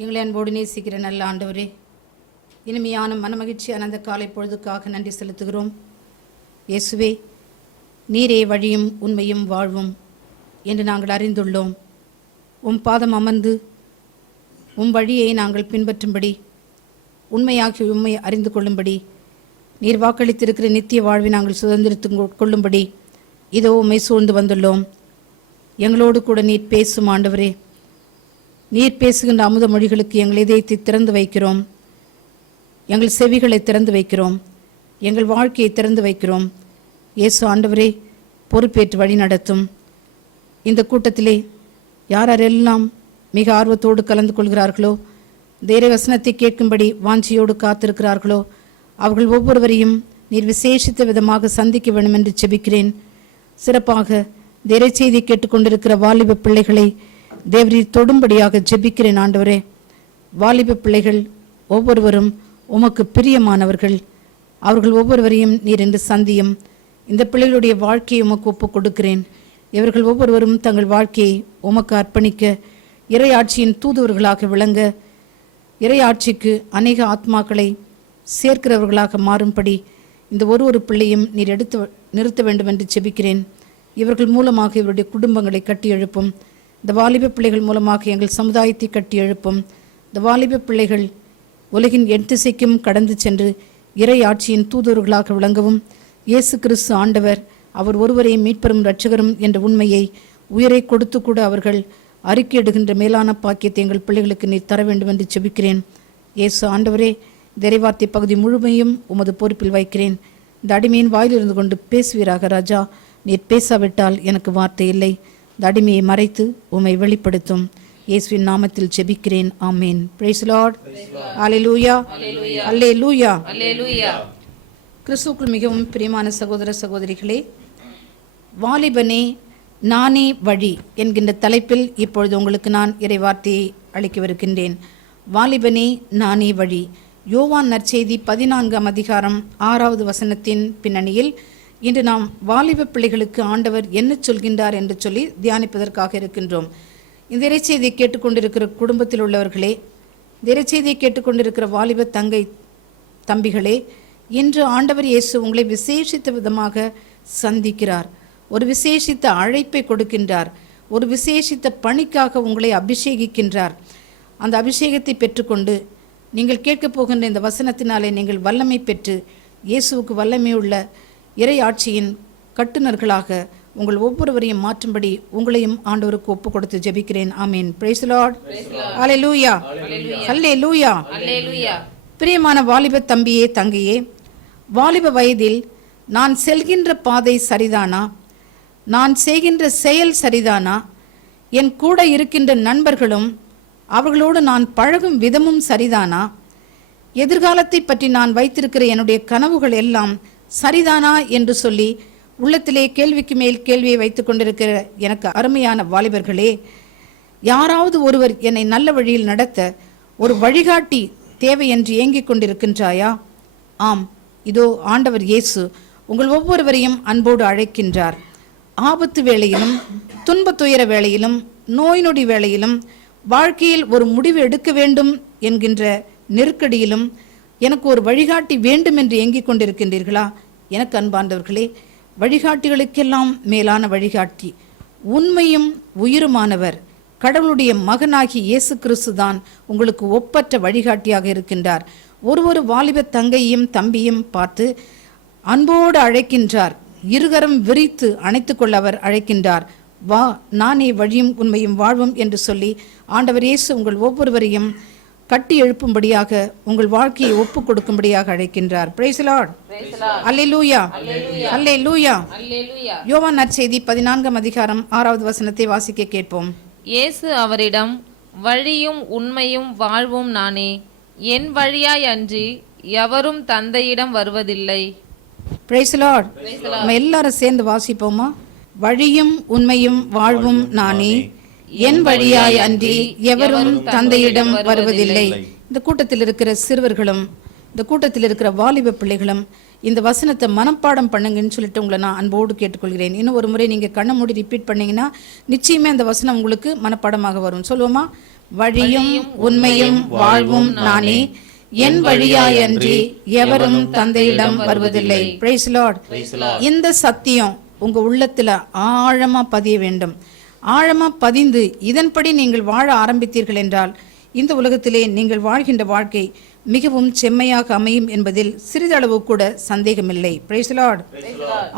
எங்களை அன்போடு நேசிக்கிற நல்ல ஆண்டவரே, இனிமையான மனமகிழ்ச்சியான அந்த காலை பொழுதுக்காக நன்றி செலுத்துகிறோம். இயேசுவே, நீரே வழியும் உண்மையும் வாழ்வும் என்று நாங்கள் அறிந்துள்ளோம். உம் பாதம் அமர்ந்து உம் வழியை நாங்கள் பின்பற்றும்படி, உண்மையாகி உண்மை அறிந்து கொள்ளும்படி, நீர் வாக்களித்திருக்கிற நித்திய வாழ்வை நாங்கள் சுதந்திரத்து கொள்ளும்படி இதோ உம்மை சூழ்ந்து வந்துள்ளோம். எங்களோடு கூட நீர் பேசும் ஆண்டவரே. நீர் பேசுகின்ற அமுத மொழிகளுக்கு எங்கள் இதயத்தை திறந்து வைக்கிறோம். எங்கள் செவிகளை திறந்து வைக்கிறோம். எங்கள் வாழ்க்கையை திறந்து வைக்கிறோம். இயேசு ஆண்டவரே, பொறுப்பேற்று வழி நடத்தும். இந்த கூட்டத்திலே யாரெல்லாம் மிக ஆர்வத்தோடு கலந்து கொள்கிறார்களோ, தேவ வசனத்தை கேட்கும்படி வாஞ்சியோடு காத்திருக்கிறார்களோ, அவர்கள் ஒவ்வொருவரையும் நீர் விசேஷித்த விதமாக சந்திக்க வேண்டும் என்று செபிக்கிறேன். சிறப்பாக தேவ செய்தி கேட்டுக்கொண்டிருக்கிற வாலிப பிள்ளைகளை தேவரீர் தொடும்படியாக ஜெபிக்கிறேன். ஆண்டவரே, வாலிப பிள்ளைகள் ஒவ்வொருவரும் உமக்கு பிரியமானவர்கள். அவர்கள் ஒவ்வொருவரையும் நீர் என்று சந்தியும். இந்த பிள்ளைகளுடைய வாழ்க்கையை உமக்கு ஒப்புக் கொடுக்கிறேன். இவர்கள் ஒவ்வொருவரும் தங்கள் வாழ்க்கையை உமக்கு அர்ப்பணிக்க, இறையாட்சியின் தூதுவர்களாக விளங்க, இறையாட்சிக்கு அநேக ஆத்மாக்களை சேர்க்கிறவர்களாக மாறும்படி இந்த ஒரு பிள்ளையும் நீர் எடுத்து நிறுத்த வேண்டும் என்று செபிக்கிறேன். இவர்கள் மூலமாக இவருடைய குடும்பங்களை கட்டி எழுப்பும். இந்த வாலிப பிள்ளைகள் மூலமாக எங்கள் சமுதாயத்தை கட்டி எழுப்பும். இந்த வாலிப பிள்ளைகள் உலகின் எத்திசைக்கும் கடந்து சென்று இறை ஆட்சியின் தூதுவர்களாக விளங்கவும், இயேசு கிறிஸ்து ஆண்டவர், அவர் ஒருவரை மீட்பரும் இரட்சகரும் என்ற உண்மையை உயிரை கொடுத்து கூட அவர்கள் அறிக்கையிடுகின்ற மேலான பாக்கியத்தை எங்கள் பிள்ளைகளுக்கு நீர் தர வேண்டும் என்று செபிக்கிறேன். இயேசு ஆண்டவரே, இந்த இறைவார்த்தை பகுதி முழுமையும் உமது பொறுப்பில் வைக்கிறேன். இந்த அடிமையின் வாயிலிருந்து கொண்டு பேசுவீராக ராஜா. நீர் பேசாவிட்டால் எனக்கு வார்த்தை இல்லை. இந்த அடிமையை மறைத்து உம்மை வெளிப்படுத்தும். இயேசுவின் நாமத்தில் ஜெபிக்கிறேன். ஆமென். Praise Lord. அல்லேலூயா, அல்லேலூயா, அல்லேலூயா. கிறிஸ்துவுக்குள் மிகவும் பிரியமான சகோதர சகோதரிகளே, வாலிபனே நானே வழி என்கின்ற தலைப்பில் இப்பொழுது உங்களுக்கு நான் இறைவார்த்தையை அளிக்கவிருக்கின்றேன். வாலிபனே நானே வழி. யோவான் நற்செய்தி 14ஆம் அதிகாரம் 6வது வசனத்தின் பின்னணியில் இன்று நாம் வாலிப பிள்ளைகளுக்கு ஆண்டவர் என்ன சொல்கின்றார் என்று சொல்லி தியானிப்பதற்காக இருக்கின்றோம். இந்த இறைச்செய்தியை கேட்டுக்கொண்டிருக்கிற குடும்பத்தில் உள்ளவர்களே, இந்த இறைச்செய்தியை கேட்டுக்கொண்டிருக்கிற வாலிப தம்பிகளே, இன்று ஆண்டவர் இயேசு உங்களை விசேஷித்த விதமாக சந்திக்கிறார். ஒரு விசேஷித்த அழைப்பை கொடுக்கின்றார். ஒரு விசேஷித்த பணிக்காக உங்களை அபிஷேகிக்கின்றார். அந்த அபிஷேகத்தை பெற்றுக்கொண்டு நீங்கள் கேட்கப் போகின்ற இந்த வசனத்தினாலே நீங்கள் வல்லமை பெற்று இயேசுவுக்கு வல்லமை உள்ள இறை ஆட்சியின் கட்டுநர்களாக உங்கள் ஒவ்வொருவரையும் மாற்றும்படி உங்களையும் ஆண்டவருக்கு ஒப்பு கொடுத்து ஜெபிக்கிறேன். ஆமென். Praise the Lord. அல்லேலூயா, அல்லேலூயா, அல்லேலூயா. பிரியமான வாலிப தம்பியே, தங்கையே, வாலிப வயதில் நான் செல்கின்ற பாதை சரிதானா? நான் செய்கின்ற செயல் சரிதானா? என் கூட இருக்கின்ற நண்பர்களும் அவர்களோடு நான் பழகும் விதமும் சரிதானா? எதிர்காலத்தை பற்றி நான் வைத்திருக்கிற என்னுடைய கனவுகள் எல்லாம் சரிதானா என்று சொல்லி உள்ளத்திலே கேள்விக்கு மேல் கேள்வியை வைத்து கொண்டிருக்கிற எனக்கு அருமையான வாலிபர்களே, யாராவது ஒருவர் என்னை நல்ல வழியில் நடத்த ஒரு வழிகாட்டி தேவை என்று ஏங்கிக் கொண்டிருக்கின்றாயா? ஆம், இதோ ஆண்டவர் இயேசு உங்கள் ஒவ்வொருவரையும் அன்போடு அழைக்கின்றார். ஆபத்து வேளையிலும், துன்ப துயர வேளையிலும், நோய் நொடி வேளையிலும், வாழ்க்கையில் ஒரு முடிவு எடுக்க வேண்டும் என்கின்ற நெருக்கடியிலும் எனக்கு ஒரு வழிகாட்டி வேண்டும் என்று ஏங்கிக் கொண்டிருக்கின்றீர்களா? எனக்கு அன்பார்ந்தவர்களே, வழிகாட்டிகளுக்கெல்லாம் மேலான வழிகாட்டி, உண்மையும் உயிருமானவர், கடவுளுடைய மகனாகி இயேசு கிறிஸ்து தான் உங்களுக்கு ஒப்பற்ற வழிகாட்டியாக இருக்கின்றார். ஒரு வாலிப தங்கையும் தம்பியும் பார்த்து அன்போடு அழைக்கின்றார். இருகரம் விரித்து அணைத்து கொள்ள அவர் அழைக்கின்றார். வா, நானே வழியும் உண்மையும் வாழ்வும் என்று சொல்லி ஆண்டவர் இயேசு உங்கள் ஒவ்வொருவரையும் கட்டி எழுப்பும்படியாக, உங்கள் வாழ்க்கையை ஒப்பு கொடுக்கும்படியாக அழைக்கின்றார். Praise the Lord. அல்லேலூயா, அல்லேலூயா. யோவான் நற்செய்தி 14ஆம் அதிகாரம் 6வது வசனத்தை வாசிக்க கேட்போம். இயேசு அவரிடம், வழியும் உண்மையும் வாழ்வும் நானே, என் வழியாய் அன்றி எவரும் தந்தையிடம் வருவதில்லை. Price the Lord. நம்ம எல்லாரும் சேர்ந்து வாசிப்போமா? வழியும் உண்மையும் வாழ்வும் நானே, என் வழியாய் அன்றி எவரும் தந்தையிடம் வருவதில்லை. இந்த கூட்டத்தில் இருக்கிற சிறுவர்களும், இந்த கூட்டத்தில் இருக்கிற வாலிப பிள்ளைகளும் இந்த வசனத்தை மனப்பாடம் பண்ணுங்கன்னு சொல்லிட்டு உங்களை நான் அன்போடு கேட்டுக்கொள்கிறேன். இன்னும் ஒரு முறை நீங்கள் கண்ணை மூடி ரிப்பீட் பண்ணிங்கன்னா நிச்சயமே அந்த வசனம் உங்களுக்கு மனப்பாடமாக வரும். சொல்லுவோமா? வழியும் உண்மையும் வாழ்வும் நானே, என் வழியாயன்றி எவரும் தந்தையிடம் வருவதில்லை. Praise lord. இந்த சத்தியம் உங்க உள்ளத்துல ஆழமா பதிய வேண்டும். ஆழமா பதிந்து இதன்படி நீங்கள் வாழ ஆரம்பித்தீர்கள் என்றால் இந்த உலகத்திலே நீங்கள் வாழ்கின்ற வாழ்க்கை மிகவும் செம்மையாக அமையும் என்பதில் சிறிதளவு கூட சந்தேகமில்லை. Praise lord.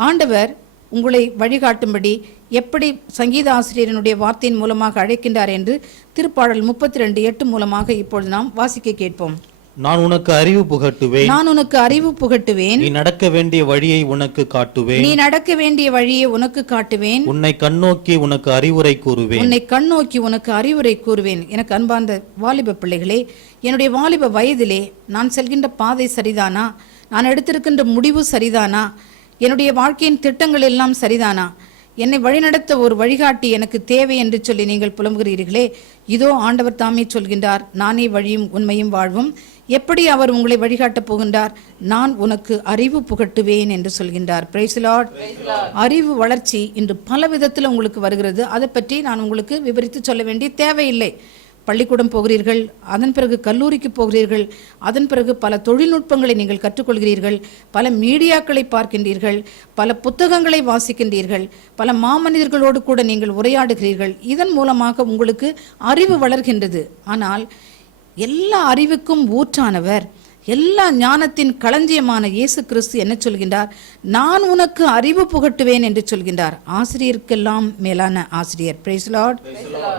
ஆண்டவர் உங்களை வழிகாட்டும்படி எப்படி சங்கீத ஆசிரியரனுடைய வார்த்தையின் மூலமாக அழைக்கின்றார் என்று திருப்பாடல் 32:8 மூலமாக இப்பொழுது நாம் வாசிக்க கேட்போம். நான் உனக்கு அறிவு புகட்டுவேன், நான் உனக்கு அறிவு புகட்டுவேன், நீ நடக்க வேண்டிய வழியை உனக்கு காட்டுவேன், நீ நடக்க வேண்டிய வழியை உனக்கு காட்டுவேன், உன்னை கண்ணோக்கி உனக்கு அறிவுரை கூறுவேன், உன்னை கண்ணோக்கி உனக்கு அறிவுரை கூறுவேன். எனக்கு அன்பார்ந்த வாலிப பிள்ளைகளே, என்னுடைய வாலிப வயதிலே நான் செல்கின்ற பாதை சரிதானா, நான் எடுத்திருக்கின்ற முடிவு சரிதானா, என்னுடைய வாழ்க்கையின் திட்டங்கள் எல்லாம் சரிதானா, என்னை வழிநடத்த ஒரு வழிகாட்டி எனக்கு தேவை என்று சொல்லி நீங்கள் புலம்புகிறீர்களே, இதோ ஆண்டவர் தாமே சொல்கின்றார், நானே வழியும் உண்மையும் வாழ்வும். எப்படி அவர் உங்களை வழிகாட்டப் போகின்றார்? நான் உனக்கு அறிவு புகட்டுவேன் என்று சொல்கின்றார். Praise lord. அறிவு வளர்ச்சி இன்று பல விதத்தில் உங்களுக்கு வருகிறது. அதை பற்றி நான் உங்களுக்கு விவரித்து சொல்ல வேண்டிய தேவையில்லை. பள்ளிக்கூடம் போகிறீர்கள், அதன் பிறகு கல்லூரிக்கு போகிறீர்கள், அதன் பிறகு பல தொழில்நுட்பங்களை நீங்கள் கற்றுக்கொள்கிறீர்கள், பல மீடியாக்களை பார்க்கின்றீர்கள், பல புத்தகங்களை வாசிக்கின்றீர்கள், பல மாமனிதர்களோடு கூட நீங்கள் உரையாடுகிறீர்கள். இதன் மூலமாக உங்களுக்கு அறிவு வளர்கின்றது. ஆனால் எல்லா அறிவுக்கும் ஊற்றானவர், எல்லா ஞானத்தின் களஞ்சியமான இயேசு கிறிஸ்து என்ன சொல்கின்றார்? நான் உனக்கு அறிவு புகட்டுவேன் என்று சொல்கின்றார். ஆசிரியருக்கெல்லாம் மேலான ஆசிரியர். Price Lord.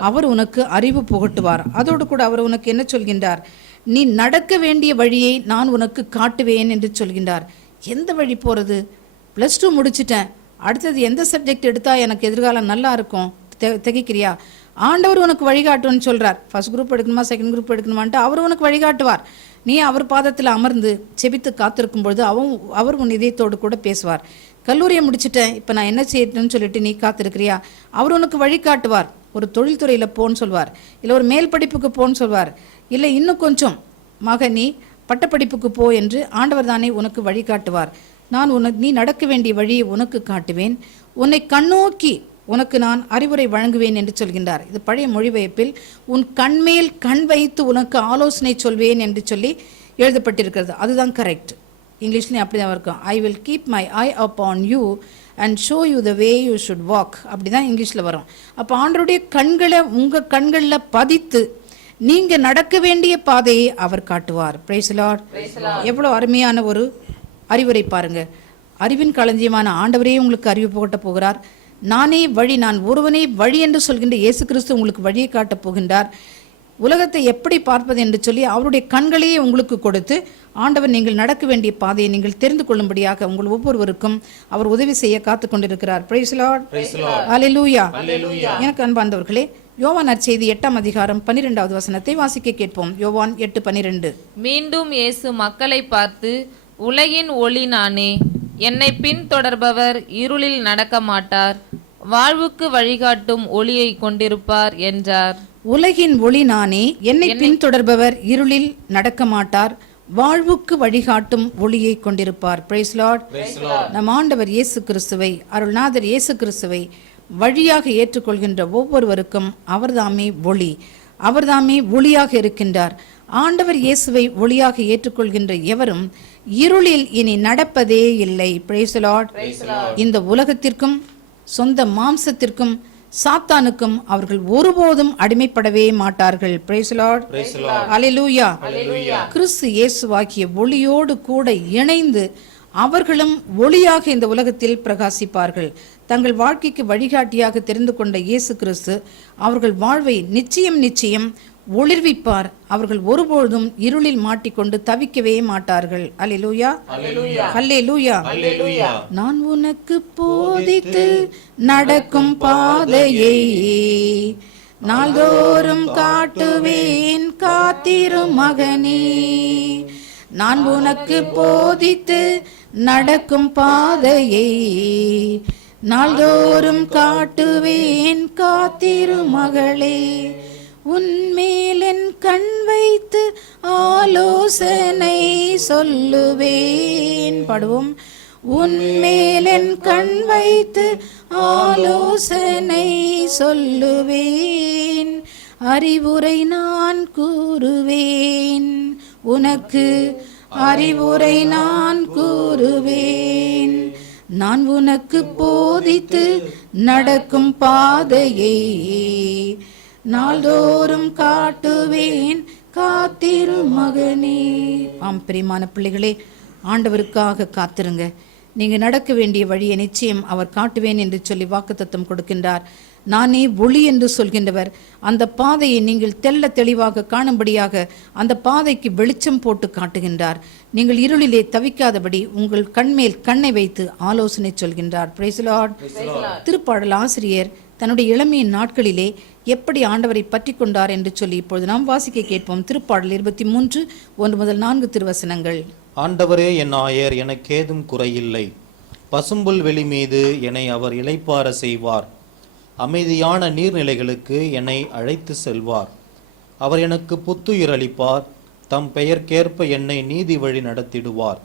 அவர் உனக்கு அறிவு புகட்டுவார். அதோடு கூட அவர் உனக்கு என்ன சொல்கின்றார்? நீ நடக்க வேண்டிய வழியை நான் உனக்கு காட்டுவேன் என்று சொல்கின்றார். எந்த வழி போறது? +2 முடிச்சிட்டேன், அடுத்தது எந்த சப்ஜெக்ட் எடுத்தா எனக்கு எதிர்காலம் நல்லா இருக்கும், திகைக்கிறியா? ஆண்டவர் உனக்கு வழிகாட்டுன்னு சொல்றார். ஃபர்ஸ்ட் குரூப் எடுக்கணுமா, செகண்ட் குரூப் எடுக்கணுமான்ட்டு அவர் உனக்கு வழிகாட்டுவார். நீ அவர் பாதத்தில் அமர்ந்து செபித்து காத்திருக்கும் பொழுது அவர் உன் இதயத்தோடு கூட பேசுவார். கல்லூரியை முடிச்சுட்டேன், இப்போ நான் என்ன செய்யணும்னு சொல்லிட்டு நீ காத்திருக்கிறியா? அவர் உனக்கு வழிகாட்டுவார். ஒரு தொழில்துறையில் போன்னு சொல்வார், இல்லை ஒரு மேல் படிப்புக்கு போன்னு சொல்வார், இல்லை இன்னும் கொஞ்சம் நீ பட்டப்படிப்புக்கு போ என்று ஆண்டவர் தானே உனக்கு வழிகாட்டுவார். நீ நடக்க வேண்டிய வழியை உனக்கு காட்டுவேன், உன்னை கண்ணோக்கி உனக்கு நான் அறிவுரை வழங்குவேன் என்று சொல்கின்றார். இது பழைய மொழிபெயர்ப்பில் உன் கண்மேல் கண் வைத்து உனக்கு ஆலோசனை சொல்வேன் என்று சொல்லி எழுதப்பட்டிருக்கிறது. அதுதான் கரெக்ட். இங்கிலீஷ்லேயும் அப்படி தான் இருக்கும். I will keep my I upon you and show you the way you should walk. அப்படி தான் இங்கிலீஷில் வரும். அப்போ ஆண்டவருடைய கண்களை உங்கள் கண்களில் பதித்து நீங்கள் நடக்க வேண்டிய பாதையை அவர் காட்டுவார். Praise lord. எவ்வளோ அருமையான ஒரு அறிவுரை பாருங்க. அறிவின் களஞ்சியமான ஆண்டவரே உங்களுக்கு அறிவு புகட்ட போகிறார். நானே வழி, நான் ஒருவனே வழி என்று சொல்கின்ற இயேசு கிறிஸ்து உங்களுக்கு வழியை காட்டப் போகின்றார். உலகத்தை எப்படி பார்ப்பது என்று சொல்லி அவருடைய கண்களையே உங்களுக்கு கொடுத்து ஆண்டவர் நீங்கள் நடக்க வேண்டிய பாதையை நீங்கள் தெரிந்து கொள்ளும்படியாக உங்கள் ஒவ்வொருவருக்கும் அவர் உதவி செய்ய காத்து கொண்டிருக்கிறார். Praise Lord. ஹல்லேலூயா. எனக்கு அன்பார்ந்தவர்களே, யோவான் நற்செய்தி 8ஆம் அதிகாரம் 12வது வசனத்தை வாசிக்க கேட்போம். யோவான் 8:12. மீண்டும் இயேசு மக்களை பார்த்து, உலகின் ஒளி நானே, என்னை பின்தொடர்பவர் இருளில் நடக்க மாட்டார், வாழ்வுக்கு வழிகாட்டும் ஒளியை கொண்டிருப்பார் என்றார். உலகின் ஒளி நானே, என்னை பின்தொடர்பவர் இருளில் நடக்க மாட்டார், வாழ்வுக்கு வழிகாட்டும் ஒளியை கொண்டிருப்பார். Praise lord. நம் ஆண்டவர் இயேசு கிறிஸ்துவை, அருள்நாதர் இயேசு கிறிஸ்துவை வழியாக ஏற்றுக்கொள்கின்ற ஒவ்வொருவருக்கும் அவர்தாமே ஒளி, அவர்தாமே ஒளியாக இருக்கின்றார். ஆண்டவர் இயேசுவை ஒளியாக ஏற்றுக்கொள்கின்ற எவரும் இருளில் இனி நடப்பதே இல்லை. Praise lord. இந்த உலகத்திற்கும் சொந்த மாம்சத்திற்கும் சாத்தானுக்கும் அவர்கள் ஒருபோதும் அடிமைப்படவே மாட்டார்கள். Price Lord. ஹல்லேலூயா. கிறிஸ்து இயேசுவாகிய ஒளியோடு கூட இணைந்து அவர்களும் ஒளியாக இந்த உலகத்தில் பிரகாசிப்பார்கள். தங்கள் வாழ்க்கைக்கு வழிகாட்டியாக தெரிந்து கொண்ட இயேசு கிறிஸ்து அவர்கள் வாழ்வை நிச்சயம் ஒளிர்விப்பார். அவர்கள் ஒருபொழுதும் இருளில் மாட்டிக்கொண்டு தவிக்கவே மாட்டார்கள். அல்லேலூயா. அல்லேலூயா. நான் உனக்கு போதித்து நடக்கும் பாதையை நாள்தோறும் காட்டுவேன், காத்திரும் மகனே. நான் உனக்கு போதித்து நடக்கும் பாதையை நாள்தோறும் காட்டுவேன், காத்திரும் மகளே. உன்மேல் என் கண் வைத்து ஆலோசனை சொல்லுவேன். பாடுவோம். உன்மேல் என் கண் வைத்து ஆலோசனை சொல்லுவேன், அறிவுரை நான் கூறுவேன், உனக்கு அறிவுரை நான் கூறுவேன். நான் உனக்கு போதித்து நடக்கும் பாதையை நாள்தோறும் காட்டுவேன், காத்திரு மகனே. ஆம் பிரியமான பிள்ளைகளே, ஆண்டவருக்காக காத்திருங்க. நீங்க நடக்க வேண்டிய வழியை நிச்சயம் அவர் காட்டுவேன் என்று சொல்லி வாக்குத்தத்தம் கொடுக்கின்றார். நானே ஒளி என்று சொல்கின்றவர். அந்த பாதையை நீங்கள் தெள்ள தெளிவாக காணும்படியாக அந்த பாதைக்கு வெளிச்சம் போட்டு காட்டுகின்றார். நீங்கள் இருளிலே தவிக்காதபடி உங்கள் கண்மேல் கண்ணை வைத்து ஆலோசனை சொல்கின்றார். Price the Lord. திருப்பாடல் ஆசிரியர் தன்னுடைய இளமையின் நாட்களிலே எப்படி ஆண்டவரை பற்றி கொண்டார் என்று சொல்லி இப்பொழுது நாம் வாசிக்க கேட்போம். திருப்பாடல் 23 1 முதல் 4 திருவசனங்கள். ஆண்டவரே என் ஆயர், எனக்கேதும் குறையில்லை. பசும்புல் வெளி மீது என்னை அவர் இளைப்பார செய்வார். அமைதியான நீர்நிலைகளுக்கு என்னை அழைத்து செல்வார். அவர் எனக்கு புத்துயிர் அளிப்பார். தம் பெயர்க்கேற்ப என்னை நீதி வழி நடத்திடுவார்.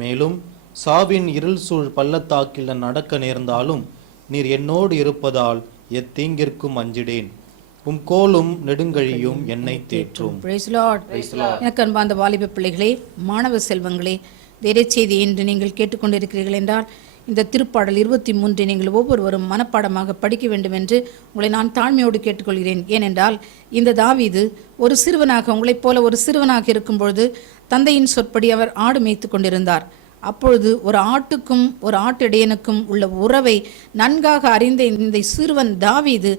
மேலும் சாவின் இருள் சூழ் பள்ளத்தாக்கில் நான் நடக்க நேர்ந்தாலும் நீர் என்னோடு இருப்பதால் எத்தீங்கிற்கும் அஞ்சிடேன். உம் கோலும் நெடுங்கழியும் என்னை தேற்றும். Praise Lord. எனக்கு அன்பார்ந்த வாலிப பிள்ளைகளே, மாணவ செல்வங்களே, வேறே செய்தி என்று நீங்கள் கேட்டுக்கொண்டிருக்கிறீர்கள் என்றால் இந்த திருப்பாடல் 23 நீங்கள் ஒவ்வொருவரும் மனப்பாடமாக படிக்க வேண்டும் என்று உங்களை நான் தாழ்மையோடு கேட்டுக்கொள்கிறேன். ஏனென்றால் இந்த தாவீது ஒரு சிறுவனாக, உங்களைப் போல ஒரு சிறுவனாக இருக்கும் பொழுது தந்தையின் சொற்படி அவர் ஆடு மேய்த்து கொண்டிருந்தார். அப்பொழுது ஒரு ஆட்டுக்கும் ஒரு ஆட்டிடையனுக்கும் உள்ள உறவை நன்காக அறிந்த இந்த சிறுவன் தாவீது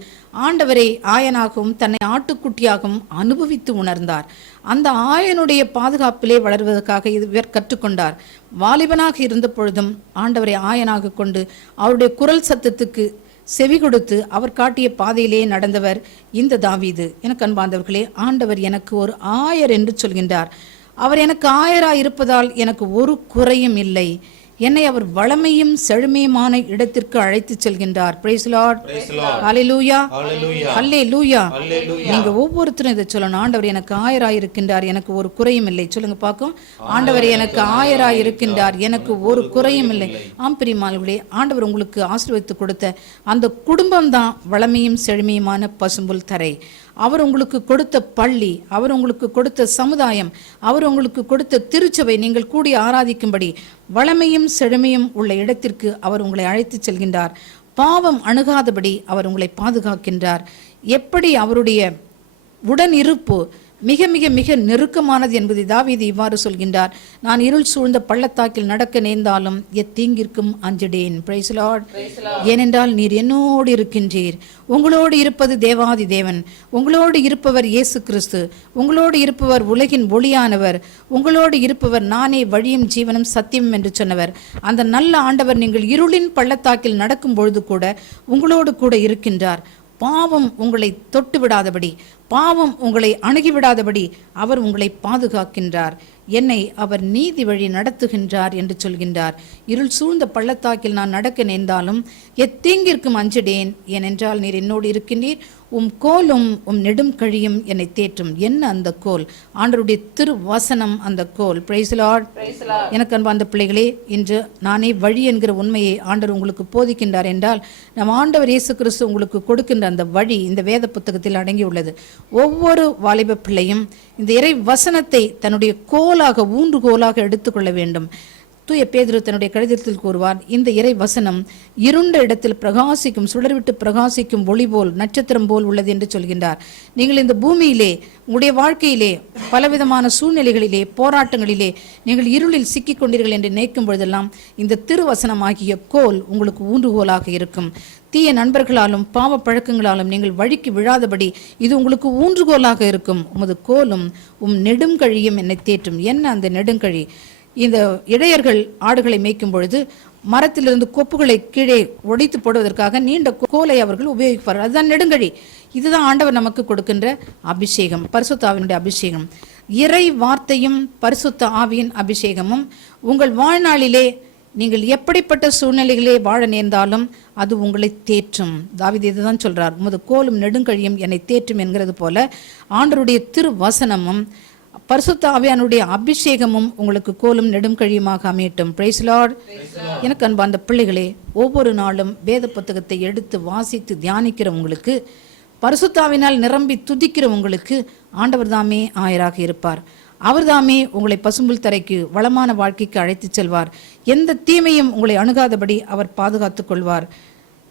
ஆண்டவரை ஆயனாகவும் தன்னை ஆட்டுக்குட்டியாகவும் அனுபவித்து உணர்ந்தார். அந்த ஆயனுடைய பாதுகாப்பிலே வளர்வதற்காக இவர் கற்றுக்கொண்டார். வாலிபனாக இருந்த பொழுதும் ஆண்டவரை ஆயனாக கொண்டு அவருடைய குரல் சத்தத்துக்கு செவி கொடுத்து அவர் காட்டிய பாதையிலே நடந்தவர் இந்த தாவீது. எனக்கு அன்பார்ந்தவர்களே, ஆண்டவர் எனக்கு ஒரு ஆயர் என்று சொல்கின்றார். அவர் எனக்கு ஆயராய் இருப்பதால் எனக்கு ஒரு குறையும் இல்லை. என்னை அவர் வளமையும் செழுமையுமான இடத்திற்கு அழைத்து செல்கின்றார். Praise Lord. ஹல்லேலூயா, ஹல்லேலூயா. நீங்க ஒவ்வொருத்தரும் இதை சொல்லணும். ஆண்டவர் எனக்கு ஆயராய் இருக்கின்றார், எனக்கு ஒரு குறையும் இல்லை. சொல்லுங்க பார்க்கும். ஆண்டவர் எனக்கு ஆயராய் இருக்கின்றார், எனக்கு ஒரு குறையும் இல்லை. ஆம் பிரியமானவர்களே, ஆண்டவர் உங்களுக்கு ஆசீர்வதித்து கொடுத்த அந்த குடும்பம் தான் வளமையும் செழுமையுமான பசும்புல் தரை. அவர் உங்களுக்கு கொடுத்த பள்ளி, அவர் உங்களுக்கு கொடுத்த சமுதாயம், அவர் உங்களுக்கு கொடுத்த திருச்சபை, நீங்கள் கூடி ஆராதிக்கும்படி வளமையும் செழுமையும் உள்ள இடத்திற்கு அவர் உங்களை அழைத்து செல்கின்றார். பாவம் அணுகாதபடி அவர் உங்களை பாதுகாக்கின்றார். எப்படி அவருடைய உடன் இருப்பு மிக மிக மிக நெருக்கமானது என்பதை தாவீது இவ்வாறு சொல்கின்றார். நான் இருள் சூழ்ந்த பள்ளத்தாக்கில் நடக்க நேர்ந்தாலும் எத்தீங்கிற்கும் அஞ்சிடேன். Price Lord. ஏனென்றால் நீர் என்னோடு இருக்கின்றீர். உங்களோடு இருப்பது தேவாதி தேவன், உங்களோடு இருப்பவர் இயேசு கிறிஸ்து, உங்களோடு இருப்பவர் உலகின் ஒளியானவர், உங்களோடு இருப்பவர் நானே வழியும் ஜீவனும் சத்தியம் என்று சொன்னவர். அந்த நல்ல ஆண்டவர் நீங்கள் இருளின் பள்ளத்தாக்கில் நடக்கும் பொழுது கூட உங்களோடு கூட இருக்கின்றார். பாவம் உங்களை தொட்டு விடாதபடி, பாவம் உங்களை அணுகிவிடாதபடி அவர் உங்களை பாதுகாக்கின்றார். என்னை அவர் நீதி வழி நடத்துகின்றார் என்று சொல்கின்றார். இருள் சூழ்ந்த பள்ளத்தாக்கில் நான் நடக்க நேர்ந்தாலும் எத்தீங்கிற்கும் அஞ்சிடேன். ஏனென்றால் நீர் என்னோடு இருக்கின்றீர். உம் கோலும் உம் நெடும் கழியும் என்னை தேற்றும். என்ன அந்த கோல்? ஆண்டவருடைய திருவசனம் அந்த கோல். Price the Lord. எனக்கு அன்பார்ந்த பிள்ளைகளே, இன்று நானே வழி என்கிற உண்மையை ஆண்டவர் உங்களுக்கு போதிக்கின்றார் என்றால் நம் ஆண்டவர் இயேசு கிறிஸ்து உங்களுக்கு கொடுக்கின்ற அந்த வழி இந்த வேத புத்தகத்தில் அடங்கியுள்ளது. ஒவ்வொரு வாலிப பிள்ளையும் இந்த இறை வசனத்தை தன்னுடைய கோலாக, ஊன்றுகோலாக எடுத்துக்கொள்ள வேண்டும். தூய பேதுரு தன்னுடைய கடிதத்தில் கூறுவார், இந்த இறை வசனம் இருண்ட இடத்தில் பிரகாசிக்கும், சுடர்விட்டு பிரகாசிக்கும் ஒளி போல், நட்சத்திரம் போல் உள்ளது என்று சொல்கின்றார். நீங்கள் இந்த பூமியிலே, உங்களுடைய வாழ்க்கையிலே, பலவிதமான சூழ்நிலைகளிலே, போராட்டங்களிலே நீங்கள் இருளில் சிக்கிக் கொண்டீர்கள் என்று நினைக்கும் பொழுதெல்லாம் இந்த திருவசனமாகிய கோல் உங்களுக்கு ஊன்றுகோலாக இருக்கும். தீய நண்பர்களாலும் பாவ பழக்கங்களாலும் நீங்கள் வழிக்கு விழாதபடி இது உங்களுக்கு ஊன்றுகோலாக இருக்கும். உமது கோலும் உம் நெடுங்கழியும் என்னை தேற்றும். என்ன அந்த நெடுங்கழி? இந்த இடையர்கள் ஆடுகளை மேய்க்கும் பொழுது மரத்திலிருந்து கொப்புகளை கீழே ஒடித்து போடுவதற்காக நீண்ட கோலை அவர்கள் உபயோகிப்பார்கள். அதுதான் நெடுங்கழி. இதுதான் ஆண்டவர் நமக்கு கொடுக்கின்ற அபிஷேகம், பரிசுத்த ஆவியினுடைய அபிஷேகம். இறை வார்த்தையும் பரிசுத்த ஆவியின் அபிஷேகமும் உங்கள் வாழ்நாளிலே நீங்கள் எப்படிப்பட்ட சூழ்நிலைகளே வாழ நேர்ந்தாலும் அது உங்களை தேற்றும். தாவீது இதுதான் சொல்றார், உமது கோலும் நெடுங்கழியும் என்னை தேற்றும் என்கிறது போல ஆண்டவருடைய திருவசனமும் பரிசுத்த ஆவியானுடைய அபிஷேகமும் உங்களுக்கு கோலும் நெடும் கழியுமாக அமையட்டும். Praise Lord. எனக்கு அன்பார்ந்த பிள்ளைகளே, ஒவ்வொரு நாளும் வேத புத்தகத்தை எடுத்து வாசித்து தியானிக்கிற உங்களுக்கு பரிசுத்தாவினால் நிரம்பி துதிக்கிற உங்களுக்கு ஆண்டவர் தாமே ஆயராக இருப்பார். அவர் தாமே உங்களை பசும்புல் தரைக்கு வளமான வாழ்க்கைக்கு அழைத்துச் செல்வார். எந்த தீமையும் உங்களை அணுகாதபடி அவர் பாதுகாத்துக் கொள்வார்.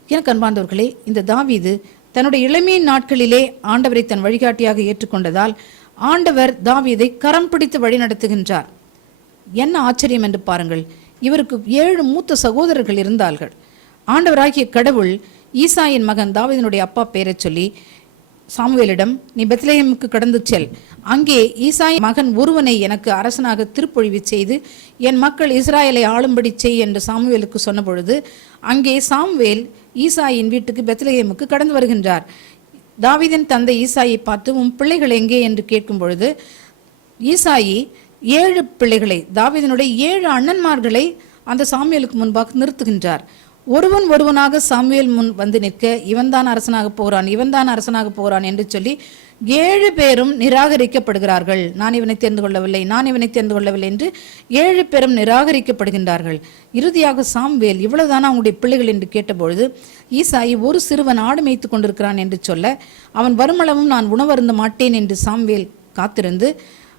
எனக்கு அன்பார்ந்தவர்களே, இந்த தாவீது தன்னுடைய இளமையின் நாட்களிலே ஆண்டவரை தன் வழிகாட்டியாக ஏற்றுக்கொண்டதால் ஆண்டவர் தாவீதை கரம் பிடித்து வழி நடத்துகின்றார். என்ன ஆச்சரியம் என்று பாருங்கள். இவருக்கு 7 மூத்த சகோதரர்கள் இருந்தார்கள். ஆண்டவராகிய கடவுள் ஈசாயின் மகன் தாவீதினுடைய அப்பா பெயரை சொல்லி சாமுவேலிடம், நீ பெத்லெஹேமுக்கு கடந்து செல், அங்கே ஈசாய் மகன் ஒருவனை எனக்கு அரசனாக திருப்பொழிவு செய்து என் மக்கள் இஸ்ராயலை ஆளும்படி செய் என்று சாமுவேலுக்கு சொன்ன பொழுது அங்கே சாமுவேல் ஈசாயின் வீட்டுக்கு பெத்லெஹேமுக்கு கடந்து வருகின்றார். தாவீதின் தந்தை ஈசாயை பார்த்து, உன் பிள்ளைகள் எங்கே என்று கேட்கும் பொழுது ஈசாயி 7 பிள்ளைகளை, தாவீதினுடைய 7 அண்ணன்மார்களை அந்த சாமுவேலுக்கு முன்பாக நிறுத்துகின்றார். ஒருவனாக சாமுவேல் முன் வந்து நிற்க, இவன்தான் அரசனாக போகிறான் என்று சொல்லி 7 பேரும் நிராகரிக்கப்படுகிறார்கள். நான் இவனை தெரிந்து கொள்ளவில்லை என்று 7 பேரும் நிராகரிக்கப்படுகின்றார்கள். இறுதியாக சாமுவேல், இவ்வளவுதானா உங்களுடைய பிள்ளைகள் என்று கேட்டபொழுது ஈசாயி, ஒரு சிறுவன் ஆடு மேய்த்து கொண்டிருக்கிறான் என்று சொல்ல, அவன் வருமளவும் நான் உணவருந்த மாட்டேன் என்று சாமுவேல் காத்திருந்து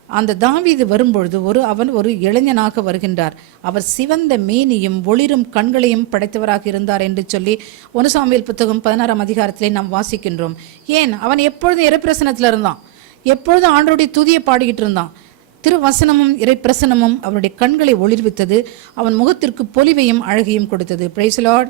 அந்த தாவீது வரும்பொழுது அவன் ஒரு இளைஞனாக வருகின்றார். அவர் சிவந்த மேனியும் ஒளிரும் கண்களையும் படைத்தவராக இருந்தார் என்று சொல்லி 1 சாமுவேல் புத்தகம் 16ஆம் அதிகாரத்திலே நாம் வாசிக்கின்றோம். ஏன்? அவன் எப்பொழுதும் இறைப்பிரசனத்தில் இருந்தான், எப்பொழுதும் ஆண்டவருடைய துதியை பாடிக்கிட்டு இருந்தான். திருவசனமும் இறைப்பிரசனமும் அவனுடைய கண்களை ஒளிர்வித்தது, அவன் முகத்திற்கு பொலிவையும் அழகையும் கொடுத்தது. Praise Lord.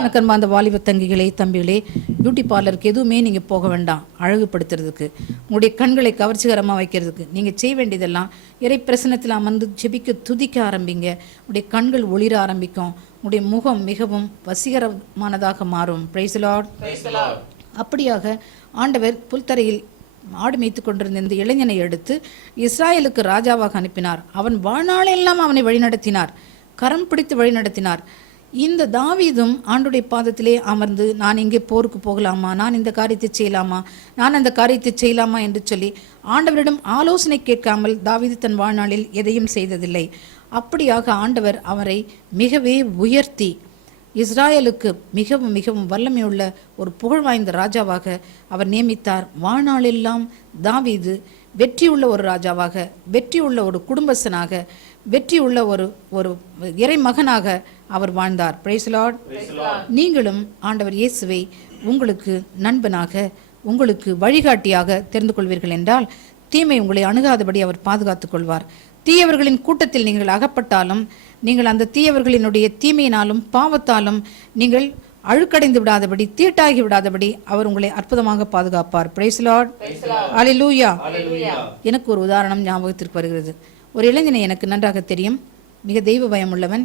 எனக்கு அன்பார்ந்த வாலிப தங்கிகளே, தம்பிகளே, பியூட்டி பார்லருக்கு எதுவுமே நீங்கள் போக வேண்டாம். அழகுபடுத்துறதுக்கு, உங்களுடைய கண்களை கவர்ச்சிகரமாக வைக்கிறதுக்கு நீங்கள் செய்ய வேண்டியதெல்லாம் இறைப்பிரசனத்தில் அமர்ந்து ஜெபிக்க, துதிக்க ஆரம்பிங்க. உங்களுடைய கண்கள் ஒளிர ஆரம்பிக்கும், உங்களுடைய முகம் மிகவும் வசீகரமானதாக மாறும். Praise lord. அப்படியாக ஆண்டவர் புல்தரையில் ஆடு மேய்த்து கொண்டிருந்த இந்த இளைஞனை எடுத்து இஸ்ராயலுக்கு ராஜாவாக அனுப்பினார். அவன் வாழ்நாளெல்லாம் அவனை வழிநடத்தினார், கரம் பிடித்து வழிநடத்தினார். இந்த தாவீதும் ஆண்டுடைய பாதத்திலே அமர்ந்து, நான் இங்கே போருக்கு போகலாமா, நான் இந்த காரியத்தை செய்யலாமா, நான் அந்த காரியத்தை செய்யலாமா என்று சொல்லி ஆண்டவரிடம் ஆலோசனை கேட்காமல் தாவீது தன் வாழ்நாளில் எதையும் செய்ததில்லை. அப்படியாக ஆண்டவர் அவரை மிகவே உயர்த்தி இஸ்ராயலுக்கு மிகவும் மிகவும் வல்லமையுள்ள ஒரு புகழ் வாய்ந்த ராஜாவாக அவர் நியமித்தார். வாழ்நாளெல்லாம் தாவீது வெற்றியுள்ள ஒரு ராஜாவாக, வெற்றியுள்ள ஒரு குடும்பஸ்தனாக, வெற்றியுள்ள ஒரு இறைமகனாக அவர் வாழ்ந்தார். Praise lord. நீங்களும் ஆண்டவர் இயேசுவை உங்களுக்கு நண்பனாக, உங்களுக்கு வழிகாட்டியாக தெரிந்து கொள்வீர்கள் என்றால் தீமை உங்களை அணுகாதபடி அவர் பாதுகாத்துக் கொள்வார். தீயவர்களின் கூட்டத்தில் நீங்கள் அகப்பட்டாலும், நீங்கள் அந்த தீயவர்களினுடைய தீமையினாலும் பாவத்தாலும் நீங்கள் அழுக்கடைந்து விடாதபடி, தீட்டாகி விடாதபடி அவர் உங்களை அற்புதமாக பாதுகாப்பார். Praise Lord. அல்லேலூயா. எனக்கு ஒரு உதாரணம் ஞாபகத்திற்கு வருகிறது. ஒரு இளைஞனை எனக்கு நன்றாக தெரியும். மிக தெய்வ பயம் உள்ளவன்,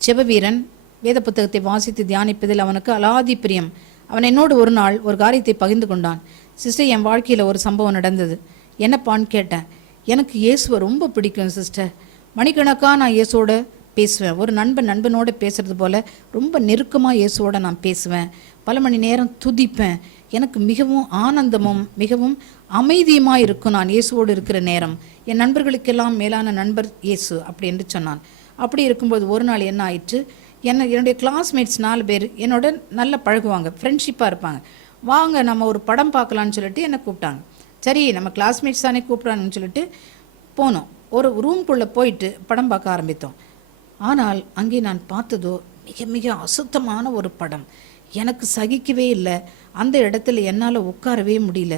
செபவீரன், வேத புத்தகத்தை வாசித்து தியானிப்பதில் அவனுக்கு அலாதி பிரியம். அவன் என்னோடு ஒரு நாள் ஒரு காரியத்தை பகிர்ந்து கொண்டான். சிஸ்டர், என் வாழ்க்கையில் ஒரு சம்பவம் நடந்தது. என்னப்பான்னு கேட்டேன். எனக்கு இயேசுவை ரொம்ப பிடிக்கும் சிஸ்டர், மணிக்கணக்காக நான் இயேசுவோட பேசுவேன். ஒரு நண்பனோட பேசுறது போல ரொம்ப நெருக்கமாக இயேசுவோட நான் பேசுவேன். பல மணி நேரம் துதிப்பேன். எனக்கு மிகவும் ஆனந்தமும் மிகவும் அமைதியுமாக இருக்கும் நான் இயேசுவோடு இருக்கிற நேரம். என் நண்பர்களுக்கெல்லாம் மேலான நண்பர் இயேசு அப்படி என்று சொன்னான். அப்படி இருக்கும்போது ஒரு நாள் என்ன ஆயிற்று, என்னுடைய கிளாஸ்மேட்ஸ் 4 பேர் என்னோட நல்லா பழகுவாங்க, ஃப்ரெண்ட்ஷிப்பாக இருப்பாங்க. வாங்க நம்ம ஒரு படம் பார்க்கலான்னு சொல்லிட்டு என்னை கூப்பிட்டாங்க. சரி, நம்ம கிளாஸ்மேட்ஸ் தானே கூப்பிட்றாங்கன்னு சொல்லிட்டு போனோம். ஒரு ரூம்குள்ளே போயிட்டு படம் பார்க்க ஆரம்பித்தோம். ஆனால் அங்கே நான் பார்த்ததோ மிக மிக அசுத்தமான ஒரு படம். எனக்கு சகிக்கவே இல்லை. அந்த இடத்துல என்னால் உட்காரவே முடியல.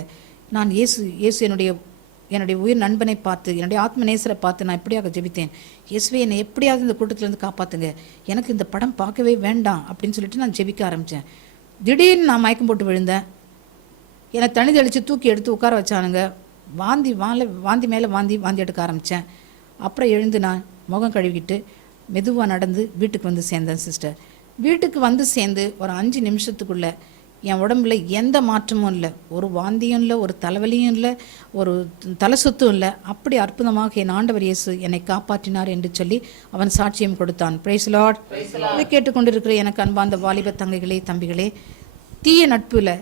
நான் இயேசு என்னுடைய உயிர் நண்பனை பார்த்து, என்னுடைய ஆத்ம நேசரை பார்த்து நான் எப்படியாக ஜெபித்தேன். இயேசுவே, என்னை எப்படியாவது இந்த கூட்டத்திலேருந்து காப்பாற்றுங்க, எனக்கு இந்த படம் பார்க்கவே வேண்டாம் அப்படின்னு சொல்லிட்டு நான் ஜெபிக்க ஆரம்பித்தேன். திடீர்னு நான் மயக்கம் போட்டு விழுந்தேன். என்னை தனி தெளித்து தூக்கி எடுத்து உட்கார வச்சானுங்க. வாந்தி மேலே வாந்தி எடுக்க ஆரம்பித்தேன். அப்புறம் எழுந்து நான் முகம் கழுவிக்கிட்டு மெதுவாக நடந்து வீட்டுக்கு வந்து சேர்ந்தேன் சிஸ்டர். வீட்டுக்கு வந்து சேர்ந்து ஒரு 5 நிமிஷத்துக்குள்ளே என் உடம்புல எந்த மாற்றமும் இல்லை, ஒரு வாந்தியும் இல்லை, ஒரு தலைவலியும் இல்லை, ஒரு தலை சுத்தும் இல்லை. அப்படி அற்புதமாக என் ஆண்டவர் இயேசு என்னை காப்பாற்றினார் என்று சொல்லி அவன் சாட்சியம் கொடுத்தான். Praise lord. இதை கேட்டுக்கொண்டிருக்கிற எனக்கு அன்பார்ந்த வாலிப தங்கைகளே, தம்பிகளே, தீய நட்பில்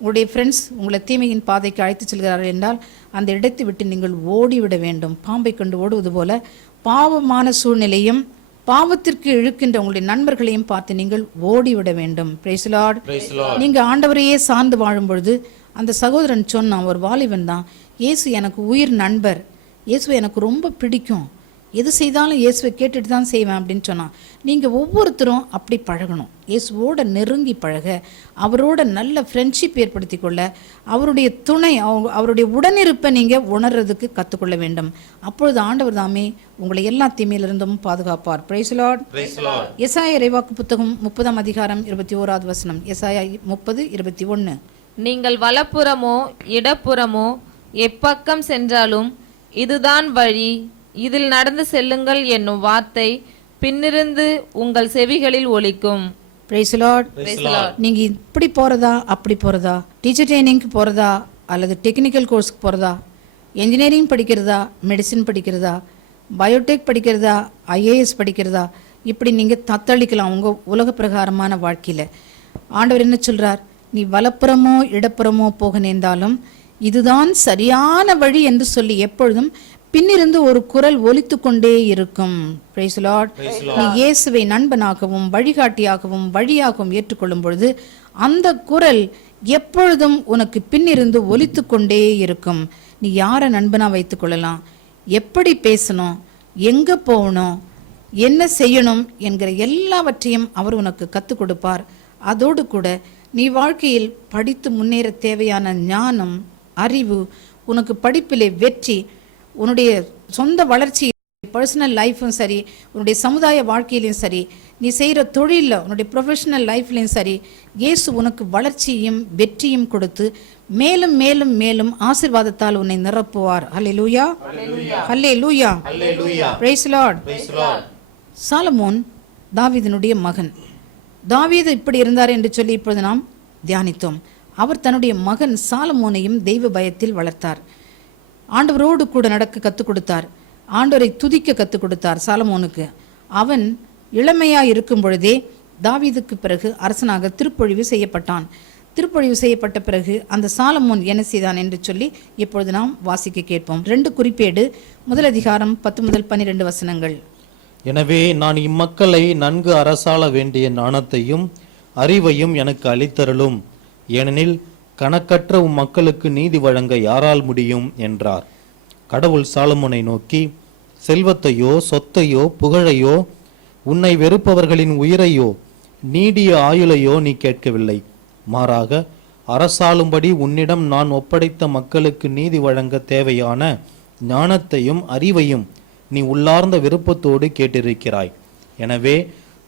உங்களுடைய ஃப்ரெண்ட்ஸ் உங்களை தீமையின் பாதைக்கு அழைத்து செல்கிறார்கள் என்றால் அந்த இடத்தை விட்டு நீங்கள் ஓடிவிட வேண்டும். பாம்பை கொண்டு ஓடுவது போல பாவமான சூழ்நிலையும் பாவத்திற்கு இழுக்கின்ற உங்களுடைய நண்பர்களையும் பார்த்து நீங்கள் ஓடிவிட வேண்டும். Praise lord. நீங்க ஆண்டவரையே சார்ந்து வாழும் பொழுது அந்த சகோதரன் சொன்னான், ஒரு வாலிபன் தான், இயேசு எனக்கு உயிர் நண்பர், இயேசுவை எனக்கு ரொம்ப பிடிக்கும், எது செய்தாலும் இயேசுவை கேட்டுட்டு தான் செய்வேன் அப்படின்னு சொன்னான். நீங்கள் ஒவ்வொருத்தரும் அப்படி பழகணும். இயேசுவோட நெருங்கி பழக, அவரோட நல்ல ஃப்ரெண்ட்ஷிப் ஏற்படுத்தி கொள்ள, அவருடைய துணை, அவருடைய உடனிருப்பை நீங்கள் உணர்றதுக்கு கற்றுக்கொள்ள வேண்டும். அப்பொழுது ஆண்டவர் தாமே உங்களை எல்லா தீமையிலிருந்தும் பாதுகாப்பார். Praise Lord. எசாயா இறைவாக்கு புத்தகம் 30ஆம் அதிகாரம் 21வது வசனம். எசாயா 30:21. நீங்கள் வலப்புறமோ இடப்புறமோ எப்பக்கம் சென்றாலும் இதுதான் வழி, இதில் நடந்து செல்லுங்கள் என்னும் வார்த்தை பின்னிருந்து உங்கள் செவிகளில் ஒலிக்கும். Praise lord. நீங்க இப்படி போறதா அப்படி போறதா, டீச்சர் ட்ரைனிங்க்கு போறதா அல்லது டெக்னிக்கல் கோர்ஸ்க்கு போறதா, என்ஜினியரிங் படிக்கிறதா, மெடிசின் படிக்கிறதா, பயோடெக் படிக்கிறதா, ஐஏஎஸ் படிக்கிறதா, இப்படி நீங்க தத்தளிக்கலாம் உங்க உலக பிரகாரமான வாழ்க்கையில. ஆண்டவர் என்ன சொல்றார்? நீ வலப்புறமோ இடப்புறமோ போக நேர்ந்தாலும் இதுதான் சரியான வழி என்று சொல்லி எப்பொழுதும் பின்னிருந்து ஒரு குரல் ஒலித்து கொண்டே இருக்கும். Praise lord. நீ இயேசுவை நண்பனாகவும் வழிகாட்டியாகவும் வழியாகவும் ஏற்றுக்கொள்ளும் பொழுது அந்த குரல் எப்பொழுதும் உனக்கு பின்னிருந்து ஒலித்து கொண்டே இருக்கும். நீ யாரை நண்பனா வைத்துக் கொள்ளலாம், எப்படி பேசணும், எங்க போகணும், என்ன செய்யணும் என்கிற எல்லாவற்றையும் அவர் உனக்கு கற்றுக் கொடுப்பார். அதோடு கூட நீ வாழ்க்கையில் படித்து முன்னேற தேவையான ஞானம், அறிவு, உனக்கு படிப்பிலே வெற்றி, உன்னுடைய சொந்த வளர்ச்சி, பர்சனல் லைஃப்பும் சரி, உன்னுடைய சமுதாய வாழ்க்கையிலையும் சரி, நீ செய்கிற தொழிலில், உன்னுடைய ப்ரொஃபஷனல் லைஃப்லையும் சரி, இயேசு உனக்கு வளர்ச்சியும் வெற்றியும் கொடுத்து மேலும் மேலும் மேலும் ஆசீர்வாதத்தால் உன்னை நிரப்புவார். ஹல்லேலூயா, ஹல்லேலூயா, பிரைஸ் லார்ட். சாலமோன் தாவீதினுடைய மகன். தாவீது இப்படி இருந்தார் என்று சொல்லி இப்பொழுது நாம் தியானித்தோம். அவர் தன்னுடைய மகன் சாலமோனையும் தெய்வ பயத்தில் வளர்த்தார். ஆண்டவரோடு கூட நடக்க கற்றுக் கொடுத்தார். ஆண்டவரை துதிக்க கற்றுக் கொடுத்தார் சாலமோனுக்கு. அவன் இளமையாக இருக்கும் பொழுதே தாவீதுக்கு பிறகு அரசனாக திருப்பொழிவு செய்யப்பட்டான். திருப்பொழிவு செய்யப்பட்ட பிறகு அந்த சாலமோன் என்ன செய்தான் என்று சொல்லி இப்பொழுது நாம் வாசிக்க கேட்போம். 2 குறிப்பேடு 1 அதிகாரம் 10 முதல் 12 வசனங்கள். எனவே நான் இம்மக்களை நன்கு அரசாள வேண்டிய ஞானத்தையும் அறிவையும் எனக்கு அளித்தருளும், ஏனெனில் கணக்கற்ற மக்களுக்கு நீதி வழங்க யாரால் முடியும் என்றார். கடவுள் சாலமோனை நோக்கி, செல்வத்தையோ சொத்தையோ புகழையோ உன்னை வெறுப்பவர்களின் உயிரையோ நீடிய ஆயுளையோ நீ கேட்கவில்லை, மாறாக அரசாளும்படி உன்னிடம் நான் ஒப்படைத்த மக்களுக்கு நீதி வழங்க தேவையான ஞானத்தையும் அறிவையும் நீ உள்ளார்ந்த விருப்பத்தோடு கேட்டிருக்கிறாய். எனவே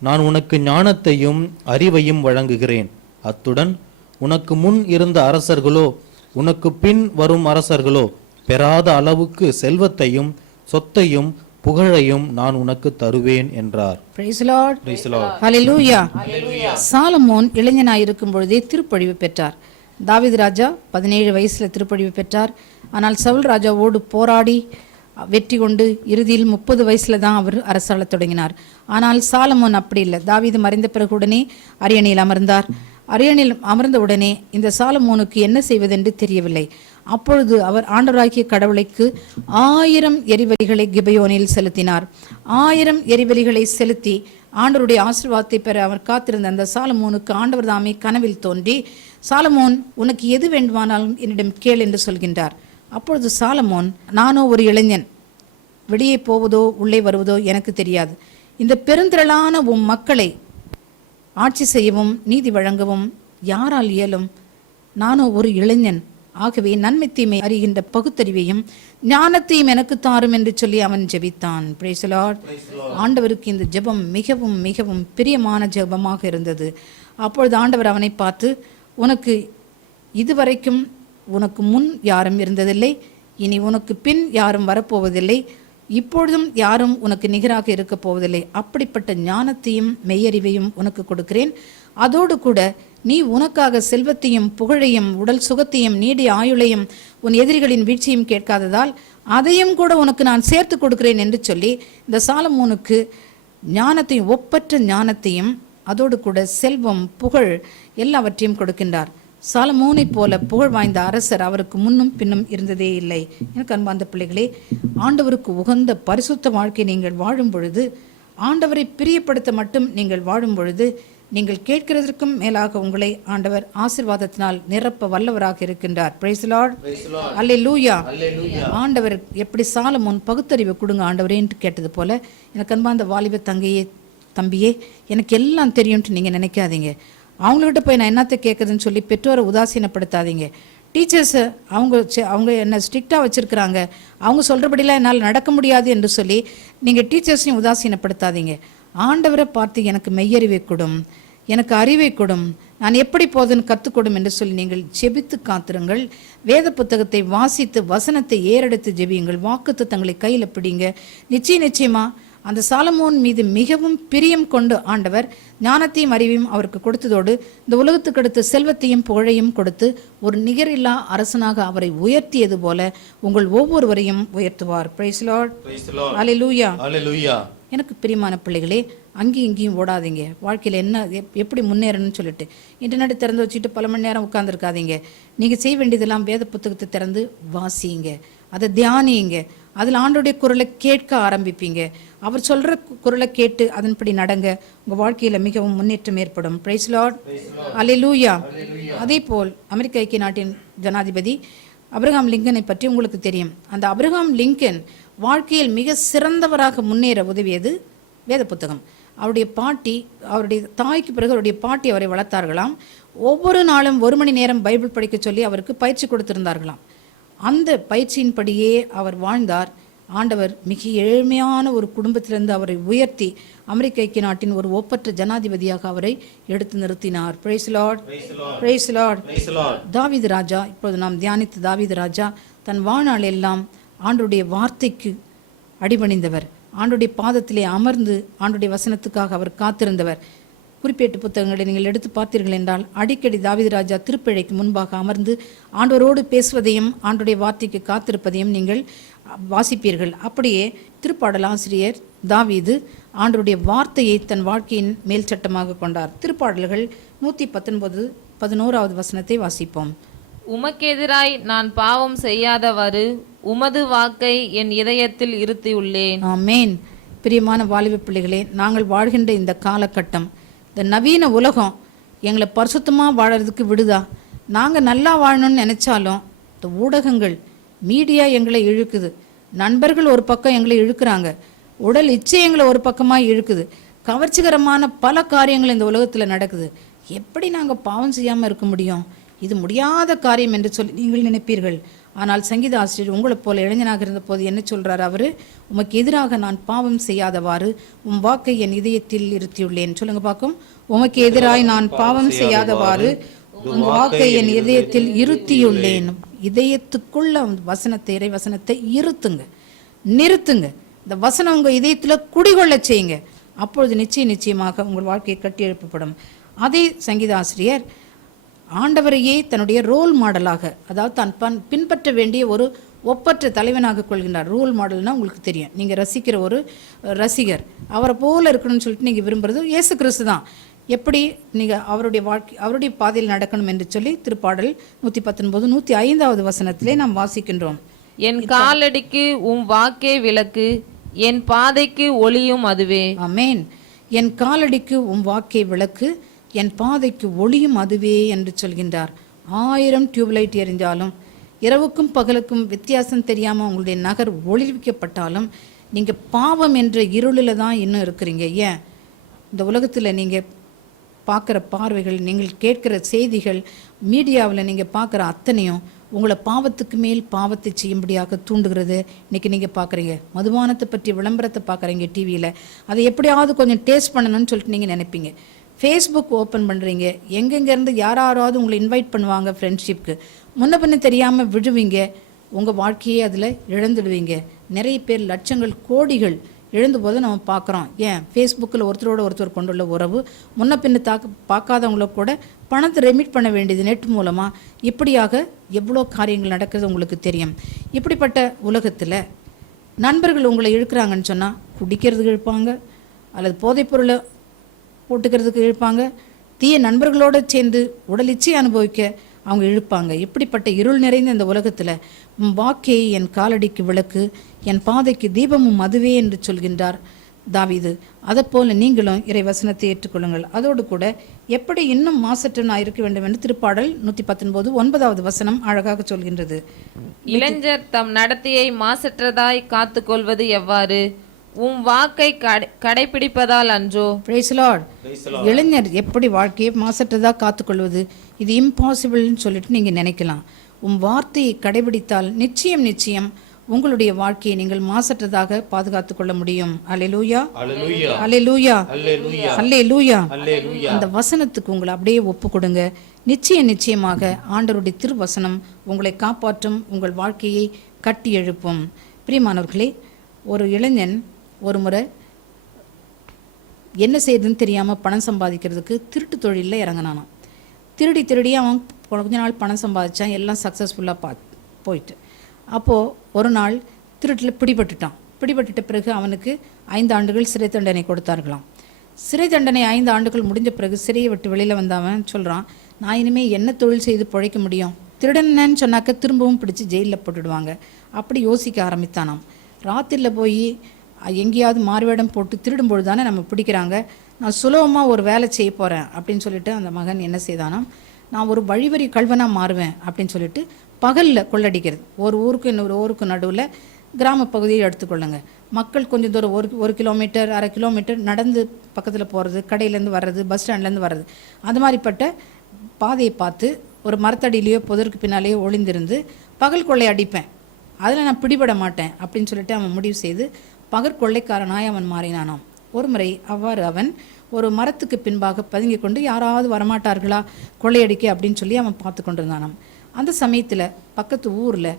நான் உனக்கு ஞானத்தையும் அறிவையும் வழங்குகிறேன். அத்துடன் உனக்கு முன் இருந்த அரசர்களோ உனக்கு பின் வரும் அரசர்களோ பெறாத அளவுக்கு செல்வத்தையும் சொத்தையும் புகழையும் நான் உனக்கு தருவேன் என்றார். Praise the Lord. Hallelujah. Salamon இளைஞனாய் இருக்கும் பொழுதே திருப்பொழிவு பெற்றார். தாவீது ராஜா 17 வயசுல திருப்பொழிவு பெற்றார். ஆனால் சவுல் ராஜாவோடு போராடி வெற்றி கொண்டு இறுதியில் 30 வயசுல தான் அவர் அரசாளத் தொடங்கினார். ஆனால் சாலமோன் அப்படி இல்லை. தாவீது மறைந்த பிறகு உடனே அரியணையில் அமர்ந்தார். அரியணையில் அமர்ந்த உடனே இந்த சாலமோனுக்கு என்ன செய்வதென்று தெரியவில்லை. அப்பொழுது அவர் ஆண்டவராகிய கடவுளுக்கு 1000 எரிபலிகளை கிபயோனில் செலுத்தினார். 1000 எரிபலிகளை செலுத்தி ஆண்டவருடைய ஆசீர்வாதத்தை பெற அவர் காத்திருந்த அந்த சாலமோனுக்கு ஆண்டவர் தாமே கனவில் தோன்றி, சாலமோன் உனக்கு எது வேண்டுமானாலும் என்னிடம் கேள் என்று சொல்கின்றார். அப்பொழுது சாலமோன், நானோ ஒரு இளைஞன், வெளியே போவதோ உள்ளே வருவதோ எனக்கு தெரியாது. இந்த பெருந்திரளான உம் மக்களை ஆட்சி செய்யவும் நீதி வழங்கவும் யாரால் இயலும்? நானோ ஒரு இளைஞன். ஆகவே நன்மை தீமை அறிகின்ற பகுத்தறிவையும் ஞானத்தையும் எனக்கு தாரும் என்று சொல்லி அவன் ஜெபித்தான். Price the Lord. ஆண்டவருக்கு இந்த ஜெபம் மிகவும் மிகவும் பிரியமான ஜெபமாக இருந்தது. அப்பொழுது ஆண்டவர் அவனை பார்த்து, உனக்கு இதுவரைக்கும் உனக்கு முன் யாரும் இருந்ததில்லை, இனி உனக்கு பின் யாரும் வரப்போவதில்லை, இப்பொழுதும் யாரும் உனக்கு நிகராக இருக்க போவதில்லை. அப்படிப்பட்ட ஞானத்தையும் மெய்யறிவையும் உனக்கு கொடுக்கிறேன். அதோடு கூட நீ உனக்காக செல்வத்தையும் புகழையும் உடல் சுகத்தையும் நீடிய ஆயுளையும் உன் எதிரிகளின் வீழ்ச்சியும் கேட்காததால் அதையும் கூட உனக்கு நான் சேர்த்து கொடுக்கிறேன் என்று சொல்லி இந்த சாலமோனுக்கு ஞானத்தையும் ஒப்பற்ற ஞானத்தையும் அதோடு கூட செல்வம் புகழ் எல்லாவற்றையும் கொடுக்கின்றார். சாலமோனை போல புகழ் வாய்ந்த அரசர் அவருக்கு முன்னும் பின்னும் இருந்ததே இல்லை. எனக்கு அன்பார்ந்த பிள்ளைகளே, ஆண்டவருக்கு உகந்த பரிசுத்த வாழ்க்கை நீங்கள் வாழும் பொழுது, ஆண்டவரை பிரியப்படுத்த மட்டும் நீங்கள் வாழும் பொழுது, நீங்கள் கேட்கிறதற்கும் மேலாக உங்களை ஆண்டவர் ஆசீர்வாதத்தினால் நிரப்ப வல்லவராக இருக்கின்றார். Praise the Lord. அல்லேலூயா. ஆண்டவர் எப்படி சாலமோன் பகுத்தறிவை கொடுங்க ஆண்டவரேன்னு கேட்டது போல, எனக்கு அன்பார்ந்த வாலிப தம்பியே, எனக்கு எல்லாம் தெரியும்ட்டு நீங்கள் நினைக்காதீங்க. அவங்கள்ட்ட போய் நான் என்னத்தை கேட்குறதுன்னு சொல்லி பெற்றோரை உதாசீனப்படுத்தாதீங்க. டீச்சர்ஸை அவங்க என்ன ஸ்ட்ரிக்டாக வச்சுருக்கிறாங்க, அவங்க சொல்கிறபடிலாம் என்னால் நடக்க முடியாது என்று சொல்லி நீங்கள் டீச்சர்ஸையும் உதாசீனப்படுத்தாதீங்க. ஆண்டவரை பார்த்து எனக்கு மெய்யறிவை கொடும், எனக்கு அறிவை கொடும், நான் எப்படி போதுன்னு கற்றுக்கொடும் என்று சொல்லி நீங்கள் ஜெபித்து காத்திருங்கள். வேத புத்தகத்தை வாசித்து வசனத்தை ஏறெடுத்து ஜெபியுங்கள். வாக்குத்தத்தங்களை கையில் பிடிங்க. நிச்சயமா அந்த சாலமோன் மீது மிகவும் பிரியம் கொண்டு ஆண்டவர் ஞானத்தையும் அறிவையும் அவருக்கு கொடுத்ததோடு இந்த உலகத்துக்கு அடுத்த செல்வத்தையும் புகழையும் கொடுத்து ஒரு நிகரில்லா அரசனாக அவரை உயர்த்தியது போல உங்கள் ஒவ்வொருவரையும் உயர்த்துவார். Praise the Lord. அல்லேலூயா. அல்லேலூயா. எனக்கு பிரியமான பிள்ளைகளே, அங்கேயும் இங்கேயும் ஓடாதீங்க. வாழ்க்கையில் என்ன எப்படி முன்னேறணும்னு சொல்லிட்டு இன்டர்நெட் திறந்து வச்சுட்டு பல மணி நேரம் உட்காந்துருக்காதீங்க. நீங்கள் செய்ய வேண்டியதெல்லாம் வேத புத்தகத்தை திறந்து வாசிங்க, அதை தியானிங்க. அதில் ஆண்டோடைய குரலை கேட்க ஆரம்பிப்பீங்க. அவர் சொல்கிற குரலை கேட்டு அதன்படி நடங்க. உங்கள் வாழ்க்கையில் மிகவும் முன்னேற்றம் ஏற்படும். Praise Lord. அல்லேலூயா. அதே போல் அமெரிக்க ஐக்கிய நாட்டின் ஜனாதிபதி அப்ரஹாம் லிங்கனை பற்றி உங்களுக்கு தெரியும். அந்த அப்ரஹாம் லிங்கன் வாழ்க்கையில் மிக சிறந்தவராக முன்னேற உதவியது வேத புத்தகம். அவருடைய தாய்க்கு பிறகு அவருடைய பாட்டி அவரை வளர்த்தார்களாம். ஒவ்வொரு நாளும் 1 மணி நேரம் பைபிள் படிக்க சொல்லி அவருக்கு பயிற்சி கொடுத்திருந்தார்களாம். அந்த பயிற்சியின்படியே அவர் வாழ்ந்தார். ஆண்டவர் மிக ஏழ்மையான ஒரு குடும்பத்திலிருந்து அவரை உயர்த்தி அமெரிக்க ஐக்கிய நாட்டின் ஒரு ஒப்பற்ற ஜனாதிபதியாக அவரை எடுத்து நிறுத்தினார். Praise lord. Praise lord. தாவீது ராஜா, இப்போது நாம் தியானித்த தாவீது ராஜா தன் வாழ்நாள் எல்லாம் ஆண்டுடைய வார்த்தைக்கு அடிபணிந்தவர். ஆண்டுடைய பாதத்திலே அமர்ந்து ஆண்டுடைய வசனத்துக்காக அவர் காத்திருந்தவர். குறிப்பேட்டு புத்தகங்களை நீங்கள் எடுத்து பார்த்தீர்கள் என்றால் அடிக்கடி தாவீது ராஜா திருப்பிழைக்கு முன்பாக அமர்ந்து ஆண்டவரோடு பேசுவதையும் ஆண்டுடைய வார்த்தைக்கு காத்திருப்பதையும் நீங்கள் வாசிப்பீர்கள். அப்படியே திருப்பாடல் ஆசிரியர் தாவீது ஆண்டவருடைய வார்த்தையை தன் வாழ்க்கையின் மேல் சட்டமாக கொண்டார். திருப்பாடல்கள் 119 11வது வசனத்தை வாசிப்போம். உமக்கெதிராய் நான் பாவம் செய்யாதவாறு உமது வாக்கை என் இதயத்தில் இருத்தியுள்ளேன். ஆமேன். பிரியமான வாலிப பிள்ளைகளே, நாங்கள் வாழ்கின்ற இந்த காலகட்டம், இந்த நவீன உலகம் எங்களை பரிசுத்தமாக வாழறதுக்கு விடுதா? நாங்கள் நல்லா வாழணும்னு நினச்சாலும் இந்த ஊடகங்கள் மீடியா எங்களை இழுக்குது. நண்பர்கள் ஒரு பக்கம் எங்களை இழுக்கிறாங்க, உடல் இச்சை எங்களை ஒரு பக்கமாக இழுக்குது. கவர்ச்சிகரமான பல காரியங்கள் இந்த உலகத்தில் நடக்குது. எப்படி நாங்கள் பாவம் செய்யாமல் இருக்க முடியும்? இது முடியாத காரியம் என்று சொல்லி நீங்கள் நினைப்பீர்கள். ஆனால் சங்கீத ஆசிரியர் உங்களை போல இளைஞனாக இருந்த போது என்ன சொல்றார்? அவரு, உமக்கு எதிராக நான் பாவம் செய்யாதவாறு உம் வாக்கை என் இதயத்தில் இருத்தியுள்ளேன். சொல்லுங்க பார்க்கும். உமக்கு எதிராய் நான் பாவம் செய்யாதவாறு உம் வாக்கை என் இதயத்தில் இருத்தியுள்ளேன். இதயத்துக்குள்ள வசனத்தை, இறை வசனத்தை நிறுத்துங்க. இந்த வசனம் உங்க இதயத்துல குடிகொள்ள செய்யுங்க. அப்பொழுது நிச்சயமாக உங்கள் வாழ்க்கையை கட்டி எழுப்பப்படும். அதே சங்கீத ஆசிரியர் ஆண்டவரையே தன்னுடைய ரோல் மாடலாக, அதாவது தான் பின்பற்ற வேண்டிய ஒரு ஒப்பற்ற தலைவனாக கொள்கின்றார். ரோல் மாடல்னா உங்களுக்கு தெரியும், நீங்கள் ரசிக்கிற ஒரு ரசிகர், அவரை போல இருக்கணும்னு சொல்லிட்டு நீங்கள் விரும்புறது இயேசு கிறிஸ்து தான். எப்படி நீங்கள் அவருடைய வாழ்க்கை, அவருடைய பாதையில் நடக்கணும் என்று சொல்லி திருப்பாடல் 119 105வது வசனத்திலே நாம் வாசிக்கின்றோம். என் காலடிக்கு உம் வாக்கே விளக்கு, என் பாதைக்கு ஒளியும் அதுவே. ஆமேன். என் காலடிக்கு உம் வாக்கே விளக்கு, என் பாதைக்கு ஒளியும் அதுவே என்று சொல்கின்றார். 1000 டியூப்லைட் எரிஞ்சாலும், இரவுக்கும் பகலுக்கும் வித்தியாசம் தெரியாமல் உங்களுடைய நகர் ஒளிவிக்கப்பட்டாலும் நீங்கள் பாவம் என்ற இருளில் தான் இன்னும் இருக்கிறீங்க. ஏன்? இந்த உலகத்தில் நீங்கள் பார்க்குற பார்வைகள், நீங்கள் கேட்குற செய்திகள், மீடியாவில் நீங்கள் பார்க்குற அத்தனையும் உங்களை பாவத்துக்கு மேல் பாவத்தை செய்யும்படியாக தூண்டுகிறது. இன்றைக்கி நீங்கள் பார்க்குறீங்க, மதுபானத்தை பற்றி விளம்பரத்தை பார்க்குறீங்க டிவியில், அதை எப்படியாவது கொஞ்சம் டேஸ்ட் பண்ணணும்னு சொல்லிட்டு நீங்கள் நினைப்பீங்க. ஃபேஸ்புக் ஓப்பன் பண்ணுறீங்க, எங்கெங்கேருந்து யாராவது உங்களை இன்வைட் பண்ணுவாங்க ஃப்ரெண்ட்ஷிப்க்கு, முன்ன பின்ன தெரியாமல் விழுவீங்க, உங்கள் வாழ்க்கையே அதில் இழந்துடுவீங்க. நிறைய பேர் லட்சங்கள் கோடிகள் இழந்து போது நம்ம பார்க்குறோம். ஏன்? ஃபேஸ்புக்கில் ஒருத்தரோட ஒருத்தர் கொண்டுள்ள உறவு, முன்ன பின்ன பார்க்காதவங்கள கூட பணத்தை ரெமிட் பண்ண வேண்டியது நெட் மூலமாக. இப்படியாக எவ்வளோ காரியங்கள் நடக்கிறது உங்களுக்கு தெரியும். இப்படிப்பட்ட உலகத்தில் நண்பர்கள் உங்களை இழுக்கிறாங்கன்னு சொன்னால் குடிக்கிறதுக்கு இழுப்பாங்க, அல்லது போதைப்பொருளை போட்டுக்கிறதுக்கு இழுப்பாங்க, தீய நண்பர்களோடு சேர்ந்து உடல் இச்சை அனுபவிக்க அவங்க இழுப்பாங்க. இப்படிப்பட்ட இருள் நிறைந்த இந்த உலகத்தில் வாக்கே என் காலடிக்கு விளக்கு, என் பாதைக்கு தீபமும் அதுவே என்று சொல்கின்றார் தாவீது. அதைப்போல நீங்களும் இறை வசனத்தை ஏற்றுக்கொள்ளுங்கள். அதோடு கூட எப்படி இன்னும் மாசற்றனாய் இருக்க வேண்டும் என்று திருப்பாடல் 119 9வது வசனம் அழகாக சொல்கின்றது. இளைஞர் தம் நடத்தையை மாசற்றதாய் காத்துக்கொள்வது எவ்வாறு? உம் வாக்கை கடைபிடிப்பதால் அன்றோ? Praise the Lord. இளைஞர் எப்படி வாழ்க்கையை மாசற்றதாக காத்துக்கொள்வது? இது இம்பாசிபிள்னு சொல்லிட்டு நீங்க நினைக்கலாம். உம் வார்த்தையை கடைபிடித்தால் நிச்சயம் நிச்சயம் உங்களுடைய வாழ்க்கையை நீங்கள் மாசற்றதாக பாதுகாத்துக் கொள்ள முடியும். அல்லேலூயா, அல்லேலூயா, அல்லேலூயா. அந்த வசனத்துக்கு உங்களை அப்படியே ஒப்பு கொடுங்க. நிச்சயமாக ஆண்டவருடைய திருவசனம் உங்களை காப்பாற்றும், உங்கள் வாழ்க்கையை கட்டி எழுப்பும். பிரியமானவர்களே, ஒரு இளைஞன் ஒரு முறை என்ன செய்யுதுன்னு தெரியாமல் பணம் சம்பாதிக்கிறதுக்கு திருட்டு தொழிலில் இறங்கினானான். திருடி அவன் கொஞ்ச நாள் பணம் சம்பாதிச்சான். எல்லாம் சக்ஸஸ்ஃபுல்லாக போயிட்டு அப்போது ஒரு நாள் திருட்டில் பிடிபட்டுட்ட பிறகு அவனுக்கு 5 ஆண்டுகள் சிறை தண்டனை கொடுத்தார்களாம். சிறை தண்டனை 5 ஆண்டுகள் முடிஞ்ச பிறகு சிறையை விட்டு வெளியில் வந்தவன் சொல்கிறான், நான் இனிமேல் என்ன தொழில் செய்து பிழைக்க முடியும்? திருடனன்னு சொன்னாக்க திரும்பவும் பிடிச்சி ஜெயிலில் போட்டுடுவாங்க. அப்படி யோசிக்க ஆரம்பித்தானாம். ராத்திரியில் போய் எங்கேயாவது மாறுவேடம் போட்டு திருடும்பொழுது தானே நம்ம பிடிக்கிறாங்க, நான் சுலபமாக ஒரு வேலை செய்ய போகிறேன் அப்படின்னு சொல்லிட்டு அந்த மகன் என்ன செய்தானாம், நான் ஒரு வழிவரி கல்வனாக மாறுவேன் அப்படின்னு சொல்லிட்டு பகலில் கொள்ளடிக்கிறது. ஒரு ஊருக்கு இன்னொரு ஊருக்கு நடுவில் கிராம பகுதியை எடுத்துக்கொள்ளுங்க. மக்கள் கொஞ்சம் தூரம் ஒரு கிலோமீட்டர் 1/2 கிலோமீட்டர் நடந்து பக்கத்தில் போகிறது, கடையிலேருந்து வர்றது, பஸ் ஸ்டாண்ட்லேருந்து வர்றது, அது மாதிரிப்பட்ட பாதையை பார்த்து ஒரு மரத்தடியிலையோ புதருக்கு பின்னாலேயோ ஒளிந்திருந்து பகல் கொள்ளை அடிப்பேன், அதில் நான் பிடிபட மாட்டேன் அப்படின்னு சொல்லிட்டு அவன் முடிவு செய்து பகற்கொள்ளைக்காரனாய் அவன் மாறினானாம். ஒரு முறை அவ்வாறு அவன் ஒரு மரத்துக்கு பின்பாக பதுங்கி கொண்டு யாராவது வரமாட்டார்களா கொள்ளையடிக்க அப்படின்னு சொல்லி அவன் பார்த்து கொண்டிருந்தானாம். அந்த சமயத்தில் பக்கத்து ஊரில்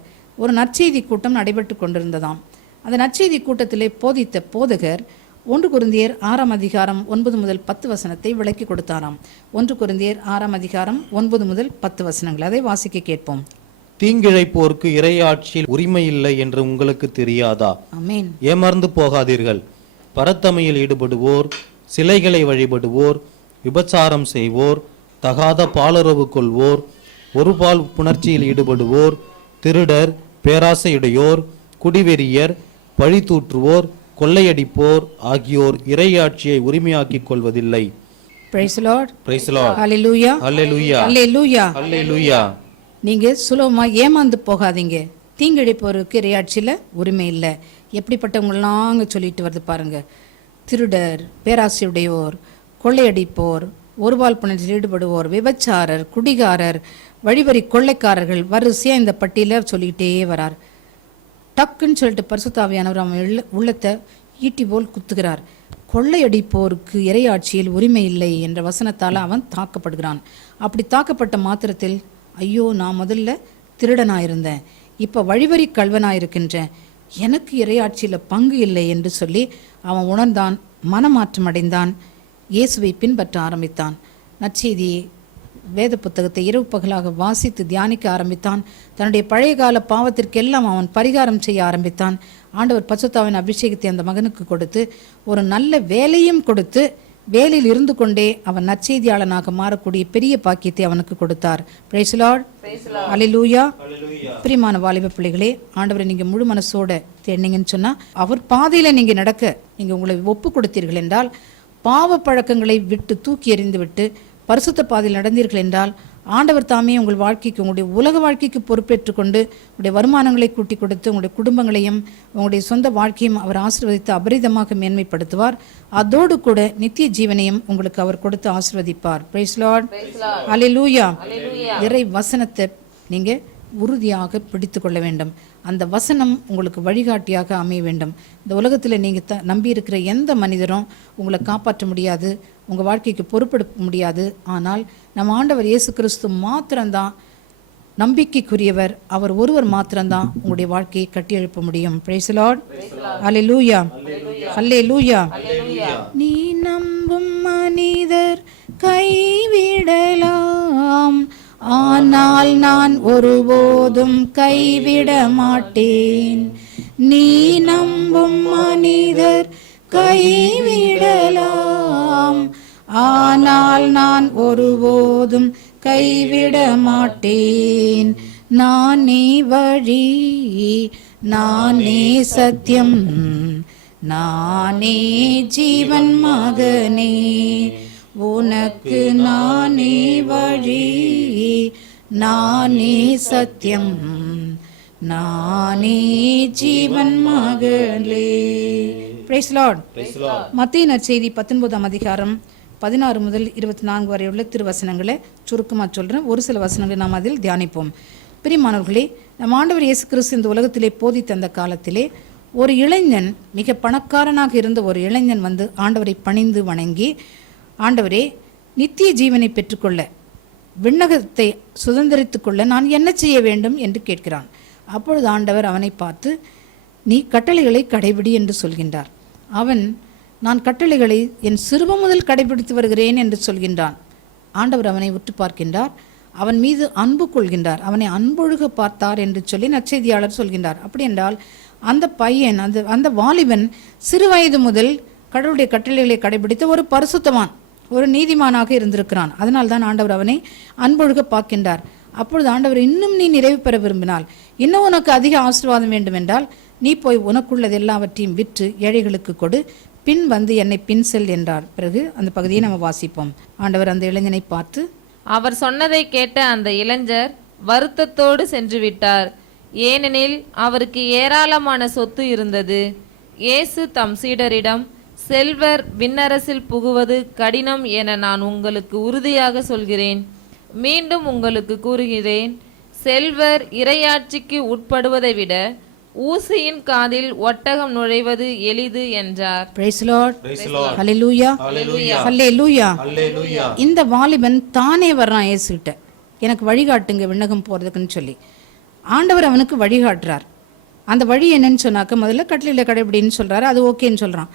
ஒரு நற்செய்தி கூட்டம் நடைபெற்று கொண்டிருந்ததாம். அந்த நற்செய்தி கூட்டத்திலே போதித்த போதகர் 1 கொரிந்தியர் 6ஆம் அதிகாரம் 9 முதல் 10 வசனத்தை விளக்கி கொடுத்தாராம். 1 கொரிந்தியர் 6ஆம் அதிகாரம் 9 முதல் 10 வசனங்கள், அதை வாசிக்க கேட்போம். தீங்கிழைப்போருக்கு இறையாட்சியில் உரிமை இல்லை என்று உங்களுக்கு தெரியாதா? ஆமென். ஏமாந்து போகாதீர்கள். பரத்தமையில் ஈடுபடுவோர், சிலைகளை வழிபடுவோர், விபச்சாரம் செய்வோர், தகாத பாலுறவு கொள்வோர், ஒருபால் புணர்ச்சியில் ஈடுபடுவோர், திருடர், பேராசையுடையோர், குடிவெறியர், பழி தூற்றுவோர், கொள்ளையடிப்போர் ஆகியோர் இறையாட்சியை உரிமையாக்கிக் கொள்வதில்லை. Praise the Lord. Praise the Lord. Hallelujah. Hallelujah. Hallelujah. Hallelujah. நீங்க சுலபமா ஏமாந்து போகாதீங்க. தீங்கிழைப்போருக்கு இறையாட்சியில் உரிமை இல்லை. எப்படிப்பட்டவங்களாம் அங்கே சொல்லிட்டு வருது பாருங்க. திருடர், பேராசையுடையோர், கொள்ளையடிப்போர், ஒருபால் புணர்ச்சியில் ஈடுபடுவோர், விபச்சாரர், குடிகாரர், வழிவரி கொள்ளைக்காரர்கள், வரிசையாக இந்த பட்டியலில் சொல்லிக்கிட்டே வரார். டக்குன்னு சொல்லிட்டு பரிசுத்த ஆவியானவர் அவன் உள்ளத்தை ஈட்டி போல் குத்துகிறார். கொள்ளையடிப்போருக்கு இறையாட்சியில் உரிமை இல்லை என்ற வசனத்தால் அவன் தாக்கப்படுகிறான். அப்படி தாக்கப்பட்ட மாத்திரத்தில், ஐயோ, நான் முதல்ல திருடனாயிருந்தேன், இப்போ வழிவரி கல்வனாயிருக்கின்றேன், எனக்கு இறையாட்சியில் பங்கு இல்லை என்று சொல்லி அவன் உணர்ந்தான், மனமாற்றம் அடைந்தான், இயேசுவை பின்பற்ற ஆரம்பித்தான். நற்செய்தியை வேத புத்தகத்தை இரவு பகலாக வாசித்து தியானிக்க ஆரம்பித்தான். தன்னுடைய பழைய கால பாவத்திற்கெல்லாம் அவன் பரிகாரம் செய்ய ஆரம்பித்தான். ஆண்டவர் பரிசுத்தாவின் அபிஷேகத்தை அந்த மகனுக்கு கொடுத்து ஒரு நல்ல வேலையும் கொடுத்து வேலையில் இருந்து கொண்டே அவன் நற்செய்தியாளனாக மாறக்கூடிய பெரிய பாக்கியத்தை அவனுக்கு கொடுத்தார். Praise the Lord. அல்லேலூயா. பிரியமான வாலிப பிள்ளைகளே, ஆண்டவரை நீங்க முழு மனசோட தேடினீங்கன்னு சொன்னா அவர் பாதையில நீங்க நடக்க நீங்க உங்களை ஒப்பு கொடுத்தீர்கள் என்றால், பாவ பழக்கங்களை விட்டு தூக்கி எறிந்து விட்டு பரிசுத்த பாதையில் நடந்தீர்கள் என்றால், ஆண்டவர் தாமே உங்கள் வாழ்க்கைக்கு, உங்களுடைய உலக வாழ்க்கைக்கு பொறுப்பேற்றுக் கொண்டு உங்களுடைய வருமானங்களை கூட்டி கொடுத்து உங்களுடைய குடும்பங்களையும் உங்களுடைய சொந்த வாழ்க்கையும் அவர் ஆசீர்வதித்து அபரிதமாக மேன்மைப்படுத்துவார். அதோடு கூட நித்திய ஜீவனையும் உங்களுக்கு அவர் கொடுத்து ஆசீர்வதிப்பார். Praise Lord. அல்லேலூயா. இறை வசனத்தை நீங்க உறுதியாக பிடித்து கொள்ள வேண்டும். அந்த வசனம் உங்களுக்கு வழிகாட்டியாக அமைய வேண்டும். இந்த உலகத்தில் நீங்கள் நம்பி இருக்கிற எந்த மனிதரும் உங்களை காப்பாற்ற முடியாது, உங்கள் வாழ்க்கைக்கு பொறுப்பெடுக்க முடியாது. ஆனால் நம்ம ஆண்டவர் இயேசு கிறிஸ்து மாத்திரம்தான் நம்பிக்கைக்குரியவர். அவர் ஒருவர் மாத்திரம்தான் உங்களுடைய வாழ்க்கையை கட்டி எழுப்ப முடியும். Praise the Lord. அல்லேலூயா. அல்லேலூயா. நீ நம்பும் மனிதர் கைவிடலாம், ஆனால் நான் ஒருபோதும் கைவிட மாட்டேன். நீ நம்பும் மனிதர் கைவிடலாம், ஆனால் நான் ஒருபோதும் கைவிட மாட்டேன். நானே வழி, நானே சத்தியம், நானே ஜீவன் மகனே, உனக்கு நானே வழி, நானே சத்தியம், நானே ஜீவன் மகளே. Praise lord. மத்தேயு நற்செய்தி 19ஆம் அதிகாரம் 16 முதல் 24 வரை உள்ள திருவசனங்களை சுருக்கமாக சொல்கிறேன். ஒரு சில வசனங்களை நாம் அதில் தியானிப்போம். பிரியமானவர்களே, நம் ஆண்டவர் இயேசு கிறிஸ்து இந்த உலகத்திலே போதித்த அந்த காலத்திலே ஒரு இளைஞன், மிக பணக்காரனாக இருந்த ஒரு இளைஞன் வந்து ஆண்டவரை பணிந்து வணங்கி, ஆண்டவரே, நித்திய ஜீவனை பெற்றுக்கொள்ள, விண்ணகத்தை சுதந்திரித்துக் கொள்ள நான் என்ன செய்ய வேண்டும் என்று கேட்கிறான். அப்பொழுது ஆண்டவர் அவனை பார்த்து, நீ கட்டளைகளை கடைபிடி என்று சொல்கின்றார். அவன், நான் கட்டளைகளை என் சிறுவம் முதல் கடைபிடித்து வருகிறேன் என்று சொல்கின்றான். ஆண்டவர் அவனை உற்று பார்க்கின்றார், அவன் மீது அன்பு கொள்கின்றார், அவனை அன்பொழுக பார்த்தார் என்று சொல்லி நற்செய்தியாளர் சொல்கின்றார். அப்படி என்றால் அந்த பையன், அந்த வாலிபன் சிறு வயது முதல் கடவுளுடைய கட்டளைகளை கடைபிடித்த ஒரு பரிசுத்தவான், ஒரு நீதிமானாக இருந்திருக்கிறான். அதனால் தான் ஆண்டவர் அவனை அன்பொழுக பார்க்கின்றார். அப்பொழுது ஆண்டவர், இன்னும் நீ நிறைவு பெற விரும்பினால், இன்னும் உனக்கு அதிக ஆசீர்வாதம் வேண்டும் என்றால், நீ போய் உனக்குள்ளது எல்லாவற்றையும் விற்று ஏழைகளுக்கு கொடு, பின் வந்து என்னை பின் செல் என்றார். பிறகு அந்த பகுதியை நம்ம வாசிப்போம். ஆண்டவர் அந்த இளைஞனை பார்த்து, அவர் சொன்னதை கேட்ட அந்த இளைஞர் வருத்தத்தோடு சென்று விட்டார், ஏனெனில் அவருக்கு ஏராளமான சொத்து இருந்தது. இயேசு தம் சீடரிடம், செல்வர் விண்ணரசில் புகுவது கடினம் என நான் உங்களுக்கு உறுதியாக சொல்கிறேன். மீண்டும் உங்களுக்கு கூறுகிறேன், செல்வர் இறையாட்சிக்கு உட்படுவதை விட ஊசியின் காதில் ஒட்டகம் நுழைவது எளிது என்றார். Praise the Lord. Hallelujah. Hallelujah. இந்த வாலிபன் தானே வர்றான் இயேசுகிட்ட, எனக்கு வழிகாட்டுங்க விண்ணகம் போறதுக்குன்னு சொல்லி. ஆண்டவர் அவனுக்கு வழிகாட்டுறார். அந்த வழி என்னன்னு சொன்னாக்க, முதல்ல கட்டளையில கடைபிடின்னு சொல்றாரு, அது ஓகேன்னு சொல்றான்.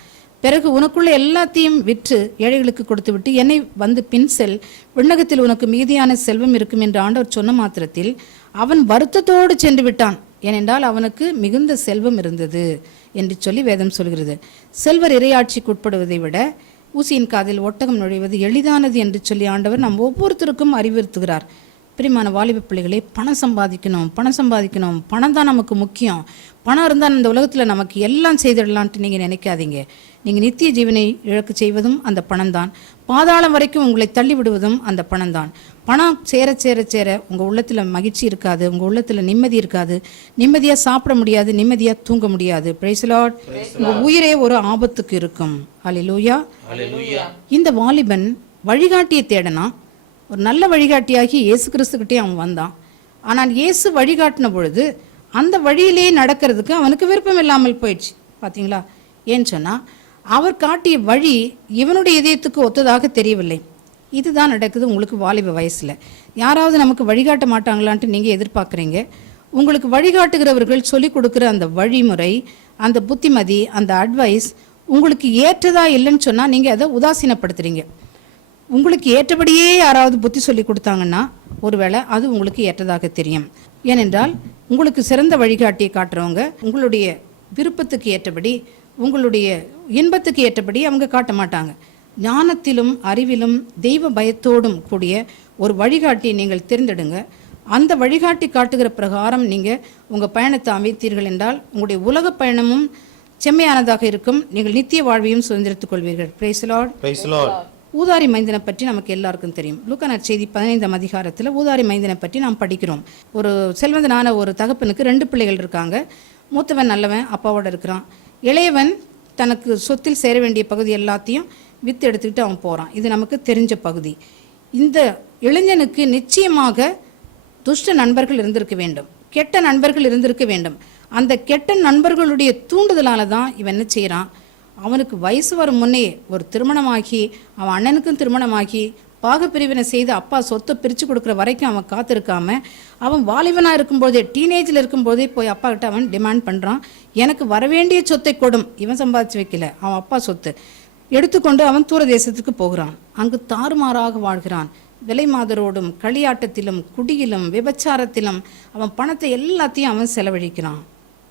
பிறகு உனக்குள்ள எல்லாத்தையும் விற்று ஏழைகளுக்கு கொடுத்து விட்டு என்னை வந்து பின் செல், விண்ணகத்தில் உனக்கு மீதியான செல்வம் இருக்கும் என்று ஆண்டவர் சொன்ன மாத்திரத்தில் அவன் வருத்தத்தோடு சென்று விட்டான். ஏனென்றால் அவனுக்கு மிகுந்த செல்வம் இருந்தது என்று சொல்லி வேதம் சொல்கிறது. செல்வர் இறையாட்சிக்கு உட்படுவதை விட ஊசியின் காதில் ஒட்டகம் நுழைவது எளிதானது என்று சொல்லி ஆண்டவர் நம் ஒவ்வொருத்தருக்கும் அறிவுறுத்துகிறார். பிரியமான வாலிப பிள்ளைகளே, பணம் சம்பாதிக்கணும், பணம் சம்பாதிக்கணும், பணம் தான் நமக்கு முக்கியம், பணம் இருந்தால் இந்த உலகத்தில் நமக்கு எல்லாம் செய்திடலான்ட்டு நீங்கள் நினைக்காதீங்க. நீங்கள் நித்திய ஜீவனை இழக்க செய்வதும் அந்த பணம் தான், பாதாளம் வரைக்கும் உங்களை தள்ளி விடுவதும் அந்த பணம் தான். பணம் சேர சேர சேர உங்கள் உள்ளத்தில் மகிழ்ச்சி இருக்காது, உங்கள் உள்ளத்தில் நிம்மதி இருக்காது, நிம்மதியாக சாப்பிட முடியாது, நிம்மதியாக தூங்க முடியாது. Price the Lord. உங்கள் உயிரே ஒரு ஆபத்துக்கு இருக்கும். ஹல்லேலூயா. இந்த வாலிபன் வழிகாட்டியை தேடனா, ஒரு நல்ல வழிகாட்டியாகி இயேசு கிறிஸ்துக்கிட்டே அவன் வந்தான். ஆனால் இயேசு வழிகாட்டின பொழுது அந்த வழியிலேயே நடக்கிறதுக்கு அவனுக்கு விருப்பம் இல்லாமல் போயிடுச்சு. பார்த்தீங்களா? ஏன்னு சொன்னால், அவர் காட்டிய வழி இவனுடைய இதயத்துக்கு ஒத்ததாக தெரியவில்லை. இதுதான் நடக்குது உங்களுக்கு வாலிப வயசில். யாராவது நமக்கு வழிகாட்ட மாட்டாங்களான்ட்டு நீங்கள் எதிர்பார்க்குறீங்க. உங்களுக்கு வழிகாட்டுகிறவர்கள் சொல்லிக் கொடுக்குற அந்த வழிமுறை, அந்த புத்திமதி, அந்த அட்வைஸ் உங்களுக்கு ஏற்றதா இல்லைன்னு சொன்னால் நீங்கள் அதை உதாசீனப்படுத்துறீங்க. உங்களுக்கு ஏற்றபடியே யாராவது புத்தி சொல்லி கொடுத்தாங்கன்னா ஒருவேளை அது உங்களுக்கு ஏற்றதாக தெரியும். ஏனென்றால் உங்களுக்கு சிறந்த வழிகாட்டியை காட்டுறவங்க உங்களுடைய விருப்பத்துக்கு ஏற்றபடி, உங்களுடைய இன்பத்துக்கு ஏற்றபடி அவங்க காட்ட மாட்டாங்க. ஞானத்திலும் அறிவிலும் தெய்வ பயத்தோடும் கூடிய ஒரு வழிகாட்டியை நீங்கள் தேர்ந்தெடுங்க. அந்த வழிகாட்டி காட்டுகிற பிரகாரம் நீங்கள் உங்கள் பயணத்தை அமைத்தீர்கள் என்றால் உங்களுடைய உலக பயணமும் செம்மையானதாக இருக்கும். நீங்கள் நித்திய வாழ்வையும் சுதந்திரத்துக் கொள்வீர்கள். Praise the Lord. Praise the Lord. ஊதாரி மைந்தனை பற்றி நமக்கு எல்லாருக்கும் தெரியும். லூக்கா நற்செய்தி 15ஆம் அதிகாரத்தில் ஊதாரி மைந்தனை பற்றி நாம் படிக்கிறோம். ஒரு செல்வந்தனான ஒரு தகப்பனுக்கு 2 பிள்ளைகள் இருக்காங்க. மூத்தவன் நல்லவன், அப்பாவோட இருக்கிறான். இளையவன் தனக்கு சொத்தில் சேர வேண்டிய பகுதி எல்லாத்தையும் வித்து எடுத்துக்கிட்டு அவன் போகிறான். இது நமக்கு தெரிஞ்ச பகுதி. இந்த இளைஞனுக்கு நிச்சயமாக துஷ்ட நண்பர்கள் இருந்திருக்க வேண்டும், கெட்ட நண்பர்கள் இருந்திருக்க வேண்டும். அந்த கெட்ட நண்பர்களுடைய தூண்டுதலால தான் இவன் என்ன செய்கிறான், அவனுக்கு வயசு வரும் முன்னே ஒரு திருமணமாகி, அவன் அண்ணனுக்கும் திருமணமாகி பாகப்பிரிவினை செய்து அப்பா சொத்தை பிரித்து கொடுக்குற வரைக்கும் அவன் காத்திருக்காம, அவன் வாலிபனாக இருக்கும்போதே, டீனேஜில் இருக்கும்போதே போய் அப்பா கிட்ட அவன் டிமாண்ட் பண்ணுறான், எனக்கு வரவேண்டிய சொத்தை கொடும். இவன் சம்பாதிச்சு வைக்கல, அவன் அப்பா சொத்து எடுத்துக்கொண்டு அவன் தூர தேசத்துக்கு போகிறான். அங்கு தாறுமாறாக வாழ்கிறான். விலை மாதரோடும் களியாட்டத்திலும் குடியிலும் விபச்சாரத்திலும் அவன் பணத்தை எல்லாத்தையும் அவன் செலவழிக்கிறான்.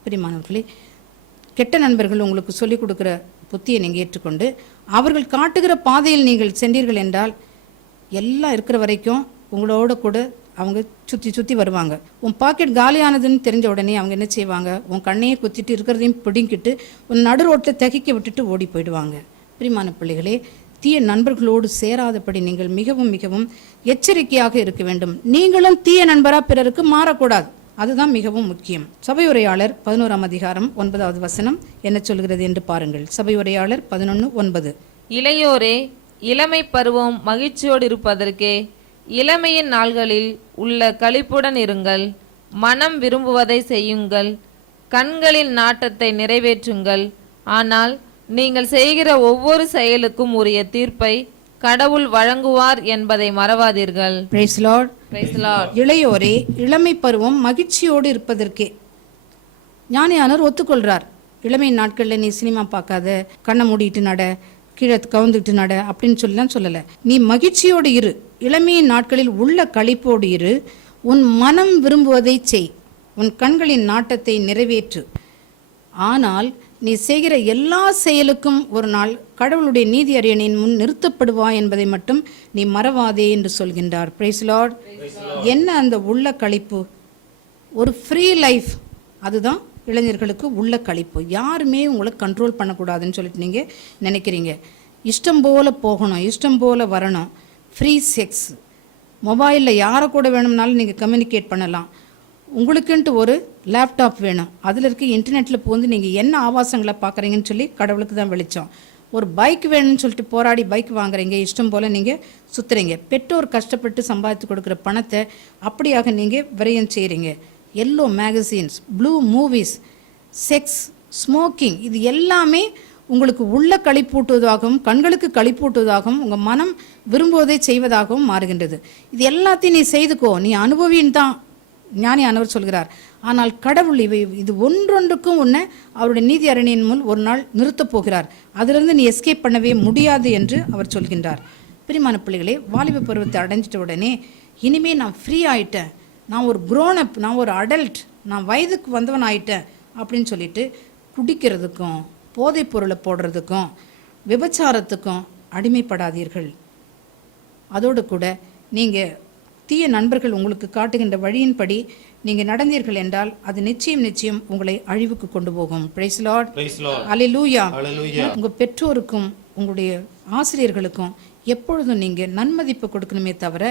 பிரியமானவர்களே, கெட்ட நண்பர்கள் உங்களுக்கு சொல்லிக் கொடுக்குற புத்தியை நீங்கள் ஏற்றுக்கொண்டு அவர்கள் காட்டுகிற பாதையில் நீங்கள் சென்றீர்கள் என்றால் எல்லாம் இருக்கிற வரைக்கும் உங்களோட கூட அவங்க சுற்றி சுற்றி வருவாங்க. உன் பாக்கெட் காலியானதுன்னு தெரிஞ்ச உடனே அவங்க என்ன செய்வாங்க, உன் கண்ணையே குத்திட்டு இருக்கிறதையும் பிடிங்கிட்டு உன் நடு ரோட்டில் திகைக்க விட்டுட்டு ஓடி போயிடுவாங்க. பிரியமான பிள்ளைகளே, தீய நண்பர்களோடு சேராதபடி நீங்கள் மிகவும் மிகவும் எச்சரிக்கையாக இருக்க வேண்டும். நீங்களும் தீய நண்பராக பிறருக்கு மாறக்கூடாது. அதுதான் மிகவும் முக்கியம். சபை உரையாளர் 11ஆம் அதிகாரம் 9வது வசனம் என்ன சொல்கிறது என்று பாருங்கள். சபை உரையாளர் 11:9. இளையோரே, இளமை பருவம் மகிழ்ச்சியோடு இருப்பதற்கே இளமையின் நாள்களில் உள்ள களிப்புடன் இருங்கள். மனம் விரும்புவதை செய்யுங்கள், கண்களின் நாட்டத்தை நிறைவேற்றுங்கள். ஆனால் நீங்கள் செய்கிற ஒவ்வொரு செயலுக்கும் உரிய தீர்ப்பை கடவுள் வழங்குவார் என்பதை மறவாதீர்கள். Praise Lord. Praise the Lord. இளையோரே, இளமை பருவம் மகிழ்ச்சியோடு இருப்பதற்கே. ஞானியானவர் ஒத்துக்கொள்றார். இளமை நாட்களில் நீ சினிமா பார்க்காத, கண்ணை மூடிட்டு நட, கீழே கவுந்துட்டு நட அப்படின்னு சொல்லலாம் சொல்லலை. நீ மகிழ்ச்சியோடு இரு, இளமையின் நாட்களில் உள்ள களிப்போடு இரு, உன் மனம் விரும்புவதை செய், உன் கண்களின் நாட்டத்தை நிறைவேற்று. ஆனால் நீ செய்கிற எல்லா செயலுக்கும் ஒரு நாள் கடவுளுடைய நீதி அரியணையின் முன் நிறுத்தப்படுவாய் என்பதை மட்டும் நீ மறவாதே என்று சொல்கின்றார். Praise lord. என்ன அந்த உள்ள களிப்பு? ஒரு ஃப்ரீ லைஃப், அதுதான் இளைஞர்களுக்கு உள்ள களிப்பு. யாருமே உங்களை கண்ட்ரோல் பண்ணக்கூடாதுன்னு சொல்லிட்டு நீங்கள் நினைக்கிறீங்க. இஷ்டம் போல் போகணும், இஷ்டம் போல் வரணும். ஃப்ரீ செக்ஸ், மொபைலில் யாரை கூட வேணும்னாலும் நீங்கள் கம்யூனிகேட் பண்ணலாம். உங்களுக்குன்ட்டு ஒரு லேப்டாப் வேணும், அதில் இருக்க இன்டர்நெட்டில் போந்து நீங்கள் என்ன ஆபாசங்களை பார்க்குறீங்கன்னு சொல்லி கடவுளுக்கு தான் வெளிச்சம். ஒரு பைக் வேணும்னு சொல்லிட்டு போராடி பைக் வாங்குறீங்க, இஷ்டம் போல் நீங்கள் சுற்றுறீங்க. பெற்றோர் கஷ்டப்பட்டு சம்பாதித்து கொடுக்குற பணத்தை அப்படியாக நீங்கள் விரயம் செய்கிறீங்க. Yellow magazines, blue movies, sex, smoking, இது எல்லாமே உங்களுக்கு உள்ள களிப்பூட்டுவதாகவும் கண்களுக்கு களிப்பூட்டுவதாகவும் உங்கள் மனம் விரும்புவதை செய்வதாகவும் மாறுகின்றது. இது எல்லாத்தையும் நீ செய்துக்கோ, நீ அனுபவின்னு தான் ஞானியானவர் சொல்கிறார். ஆனால் கடவுள் இது ஒன்றொன்றுக்கும் உன்னை அவருடைய நீதி அரணியின் முன் ஒரு நாள் நிறுத்தப் போகிறார். அதிலிருந்து நீ எஸ்கேப் பண்ணவே முடியாது என்று அவர் சொல்கின்றார். பிரியமான பிள்ளைகளே, வாலிப பருவத்தை அடைஞ்சிட்ட உடனே இனிமே நான் ஃப்ரீ ஆயிட்டேன், நான் ஒரு க்ரோன் அப், நான் ஒரு அடல்ட், நான் வயதுக்கு வந்தவன் ஆயிட்டேன் அப்படின்னு சொல்லிட்டு குடிக்கிறதுக்கும் போதைப் பொருளை போடுறதுக்கும் விபச்சாரத்துக்கும் அடிமைப்படாதீர்கள். அதோடு கூட நீங்கள் தீய நண்பர்கள் உங்களுக்கு காட்டுகின்ற வழியின்படி நீங்கள் நடந்தீர்கள் என்றால் அது நிச்சயம் நிச்சயம் உங்களை அழிவுக்கு கொண்டு போகும். Praise Lord. அல்லேலூயா. உங்கள் பெற்றோருக்கும் உங்களுடைய ஆசிரியர்களுக்கும் எப்பொழுதும் நீங்கள் நன்மதிப்பு கொடுக்கணுமே தவிர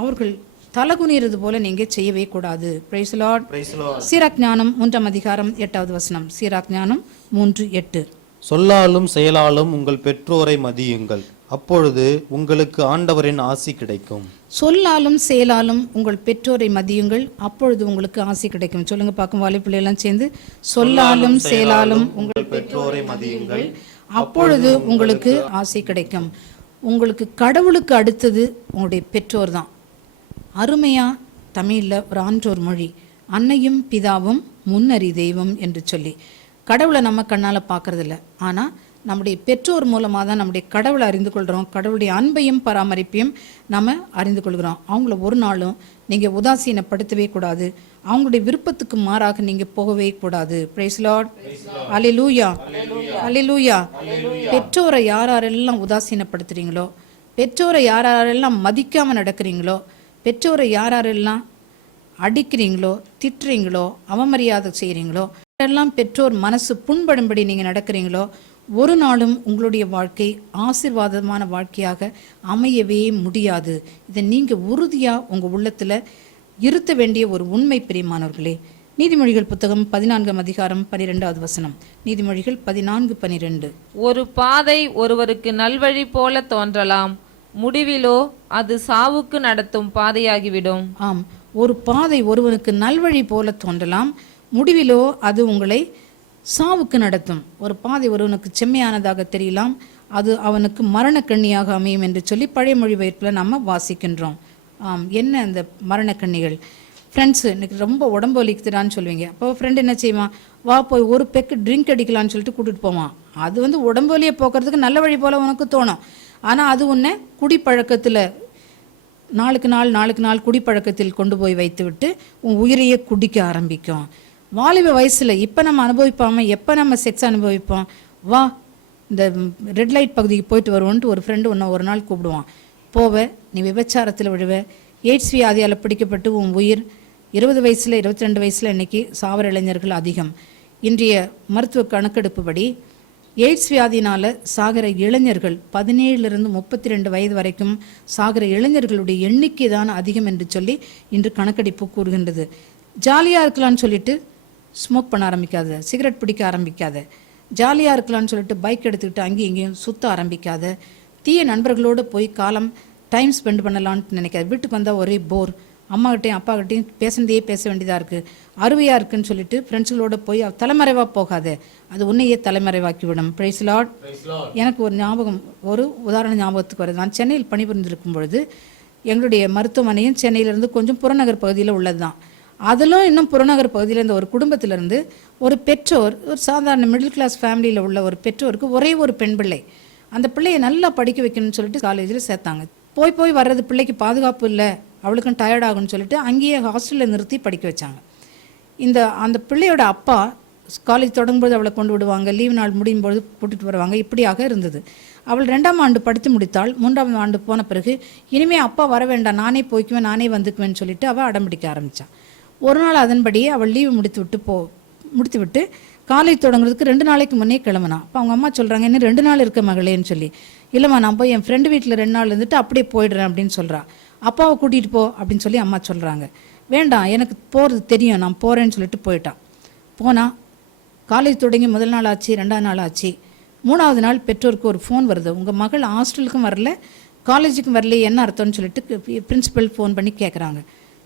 அவர்கள் தலகுனிறது போல நீங்கள் செய்யவே கூடாது. Praise Lord. சீராக் ஞானம் 3ஆம் அதிகாரம் 8வது வசனம். சீராக் ஞானம் 3:8. சொல்லாலும் செயலாலும் உங்கள் பெற்றோரை மதியுங்கள், அப்பொழுது உங்களுக்கு ஆண்டவரின் ஆசி கிடைக்கும். சொல்லாலும் செயலாலும் உங்கள் பெற்றோரை மதியுங்கள், அப்பொழுது உங்களுக்கு ஆசி கிடைக்கும். சொல்லுங்க பார்க்கும் வாலிப்பிள்ளை எல்லாம் சேர்ந்து. சொல்லாலும் செயலாலும் உங்கள் பெற்றோரை மதியுங்கள், அப்பொழுது உங்களுக்கு ஆசி கிடைக்கும். உங்களுக்கு கடவுளுக்கு அடுத்தது உங்களுடைய பெற்றோர் தான். அருமையா தமிழில் ஒரு ஆன்றோர் மொழி, அன்னையும் பிதாவும் முன்னறி தெய்வம் என்று சொல்லி. கடவுளை நம்ம கண்ணால் பார்க்கறதில்ல, ஆனால் நம்முடைய பெற்றோர் மூலமாக தான் நம்முடைய கடவுளை அறிந்து கொள்கிறோம், கடவுளுடைய அன்பையும் பராமரிப்பையும் நம்ம அறிந்து கொள்கிறோம். அவங்கள ஒரு நாளும் நீங்கள் உதாசீனப்படுத்தவே கூடாது, அவங்களுடைய விருப்பத்துக்கு மாறாக நீங்கள் போகவே கூடாது. Praise Lord. அல்லேலூயா. அல்லேலூயா. பெற்றோரை யாரெல்லாம் உதாசீனப்படுத்துகிறீங்களோ, பெற்றோரை யாரெல்லாம் மதிக்காமல் நடக்கிறீங்களோ, பெற்றோரை யாரெல்லாம் அடிக்கிறீங்களோ, திட்டுறீங்களோ, அவமரியாதை செய்கிறீங்களோ, எல்லாம் பெற்றோர் மனசு புண்படும்படி நீங்கள் நடக்கிறீங்களோ, ஒரு நாளும் உங்களுடைய வாழ்க்கை ஆசீர்வாதமான வாழ்க்கையாக அமையவே முடியாது. இதை நீங்கள் உறுதியாக உங்கள் உள்ளத்தில் இருத்த வேண்டிய ஒரு உண்மை. பிரியமானவர்களே, நீதிமொழிகள் புத்தகம் 14ஆம் அதிகாரம் 12வது வசனம். நீதிமொழிகள் 14:12. ஒரு பாதை ஒருவருக்கு நல்வழி போல தோன்றலாம், முடிவிலோ அது சாவுக்கு நடத்தும் பாதையாகிவிடும். ஆம், ஒரு பாதை ஒருவனுக்கு நல்வழி போல தோன்றலாம், முடிவிலோ அது உங்களை சாவுக்கு நடத்தும். ஒரு பாதை ஒருவனுக்கு செம்மையானதாக தெரியலாம், அது அவனுக்கு மரணக்கண்ணியாக அமையும் என்று சொல்லி பழைய மொழிபெயர்ப்பில் நம்ம வாசிக்கின்றோம். ஆம், என்ன அந்த மரணக்கண்ணிகள்? ஃப்ரெண்ட்ஸு எனக்கு ரொம்ப உடம்பு வலிக்குதுடான்னு சொல்லுவீங்க. அப்போ ஃப்ரெண்டு என்ன செய்வான், வா போய் ஒரு பெக்கு ட்ரிங்க் அடிக்கலான்னு சொல்லிட்டு கூட்டிகிட்டு போவான். அது உடம்பு வலியை போக்குறதுக்கு நல்ல வழி போல் உனக்கு தோணும், ஆனால் அது உன்னை குடிப்பழக்கத்தில் நாளுக்கு நாள் குடிப்பழக்கத்தில் கொண்டு போய் வைத்து விட்டு உன் உயிரையே குடிக்க ஆரம்பிக்கும். வாலிப வயசில் இப்போ நம்ம அனுபவிப்பாமல் எப்போ நம்ம செக்ஸ் அனுபவிப்போம்? வா இந்த ரெட் லைட் பகுதிக்கு போயிட்டு வருவோன்ட்டு ஒரு ஃப்ரெண்டு ஒன்று ஒரு நாள் கூப்பிடுவான். போவ, நீ விபச்சாரத்தில் விழுவ, எய்ட்ஸ் வியாதியால் பிடிக்கப்பட்டு உன் உயிர் 20 வயசில் 22 வயசில் இன்னைக்கு சாவர இளைஞர்கள் அதிகம். இன்றைய மருத்துவ கணக்கெடுப்புபடி எய்ட்ஸ் வியாதினால் சாகிற இளைஞர்கள் 17லிருந்து 32 வயது வரைக்கும் சாகிற இளைஞர்களுடைய எண்ணிக்கை தான் அதிகம் என்று சொல்லி இன்று கணக்கெடுப்பு கூறுகின்றது. ஜாலியாக இருக்கலாம்னு சொல்லிட்டு ஸ்மோக் பண்ண ஆரம்பிக்காத, சிகரெட் பிடிக்க ஆரம்பிக்காத, ஜாலியாக இருக்கலாம்னு சொல்லிட்டு பைக் எடுத்துக்கிட்டு அங்கேயும் இங்கேயும் சுற்ற ஆரம்பிக்காத, தீய நண்பர்களோடு போய் காலம் டைம் ஸ்பெண்ட் பண்ணலான்ட்டு நினைக்காது. வீட்டுக்கு வந்தால் ஒரே போர், அம்மாகிட்டையும் அப்பாகிட்டையும் பேசுனதையே பேச வேண்டியதாக இருக்குது, அருவையாக இருக்குன்னு சொல்லிட்டு ஃப்ரெண்ட்ஸுகளோடு போய் தலைமறைவாக போகாத, அது உன்னையே தலைமறைவாக்கி விடும். Praise Lord. எனக்கு ஒரு உதாரண ஞாபகத்துக்கு வருது. நான் சென்னையில் பணிபுரிந்திருக்கும் பொழுது எங்களுடைய மருத்துவமனையும் சென்னையிலேருந்து கொஞ்சம் புறநகர் பகுதியில் உள்ளது தான். அதிலும் இன்னும் புறநகர் பகுதியில் இருந்த ஒரு குடும்பத்திலேருந்து ஒரு பெற்றோர், ஒரு சாதாரண மிடில் கிளாஸ் ஃபேமிலியில் உள்ள ஒரு பெற்றோருக்கு ஒரே ஒரு பெண் பிள்ளை. அந்த பிள்ளையை நல்லா படிக்க வைக்கணும்னு சொல்லிட்டு காலேஜில் சேர்த்தாங்க. போய் வர்றது பிள்ளைக்கு பாதுகாப்பு இல்லை, அவளுக்கும் டயர்ட் ஆகும்னு சொல்லிட்டு அங்கேயே ஹாஸ்டலில் நிறுத்தி படிக்க வச்சாங்க. அந்த பிள்ளையோட அப்பா காலேஜ் தொடங்கும்போது அவளை கொண்டு விடுவாங்க, லீவ் நாள் முடியும் பொழுது கூட்டிகிட்டு வருவாங்க. இப்படியாக இருந்தது. அவள் 2ஆம் ஆண்டு படித்து முடித்தாள். 3ஆம் ஆண்டு போன பிறகு இனிமேல் அப்பா வர வேண்டாம், நானே போய்க்குவேன், நானே வந்துக்குவேன்னு சொல்லிட்டு அவள் அடம்பிடிக்க ஆரம்பித்தான். ஒரு நாள் அதன்படி அவள் லீவு முடித்து விட்டு காலேஜ் தொடங்குறதுக்கு 2 நாளைக்கு முன்னே கிளம்புனா. அப்போ அவங்க அம்மா சொல்கிறாங்க, இன்னும் 2 நாள் இருக்க மகளேன்னு சொல்லி. இல்லைம்மா, நான் போய் என் ஃப்ரெண்டு வீட்டில் 2 நாள் இருந்துட்டு அப்படியே போயிடுறேன் அப்படின்னு சொல்கிறா. அப்பாவை கூட்டிகிட்டு போ அப்படின்னு சொல்லி அம்மா சொல்கிறாங்க. வேண்டாம், எனக்கு போகிறது தெரியும், நான் போகிறேன்னு சொல்லிட்டு போயிட்டான். போனால் காலேஜ் தொடங்கி முதல் நாள் ஆச்சு, 2ஆம் நாள் ஆச்சு. 3ஆவது நாள் பெற்றோருக்கு ஒரு ஃபோன் வருது, உங்கள் மகள் ஹாஸ்டலுக்கும் வரல, காலேஜுக்கும் வரல, என்ன அர்த்தம்னு சொல்லிட்டு பிரின்சிபல் ஃபோன் பண்ணி கேட்குறாங்க.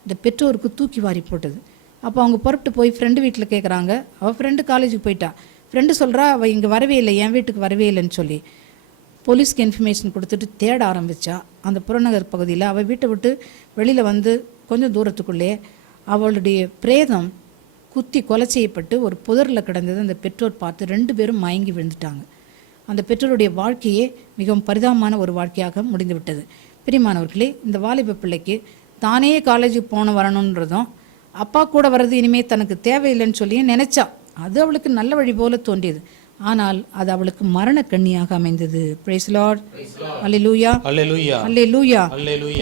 இந்த பெற்றோருக்கு தூக்கி வாரி போட்டது. அப்போ அவங்க புறப்பட்டு போய் ஃப்ரெண்டு வீட்டில் கேட்குறாங்க. அவள் ஃப்ரெண்டு காலேஜுக்கு போயிட்டா. ஃப்ரெண்டு சொல்கிறா, அவள் இங்கே வரவே இல்லை, என் வீட்டுக்கு வரவே இல்லைன்னு சொல்லி போலீஸ்க்கு இன்ஃபர்மேஷன் கொடுத்துட்டு தேட ஆரம்பித்தா. அந்த புறநகர் பகுதியில் அவள் வீட்டை விட்டு வெளியில் வந்து கொஞ்சம் தூரத்துக்குள்ளே அவளுடைய பிரேதம் குத்தி கொலை செய்யப்பட்டு ஒரு புதரில் கிடந்தது. அந்த பெற்றோர் பார்த்து 2 பேரும் மயங்கி விழுந்துட்டாங்க. அந்த பெற்றோருடைய வாழ்க்கையே மிகவும் பரிதாபமான ஒரு வாழ்க்கையாக முடிந்து விட்டது. பிரியமானவர்களே, இந்த வாலிப பிள்ளைக்கு தானே காலேஜுக்கு வரணுன்றதும் அப்பா கூட வர்றது இனிமேல் தனக்கு தேவையில்லைன்னு சொல்லி நினைச்சா. அது அவளுக்கு நல்ல வழி போல தோன்றியது. ஆனால் அது அவளுக்கு மரண கண்ணியாக அமைந்தது. Praise Lord. அல்லேலூயா, அல்லேலூயா, அல்லேலூயா.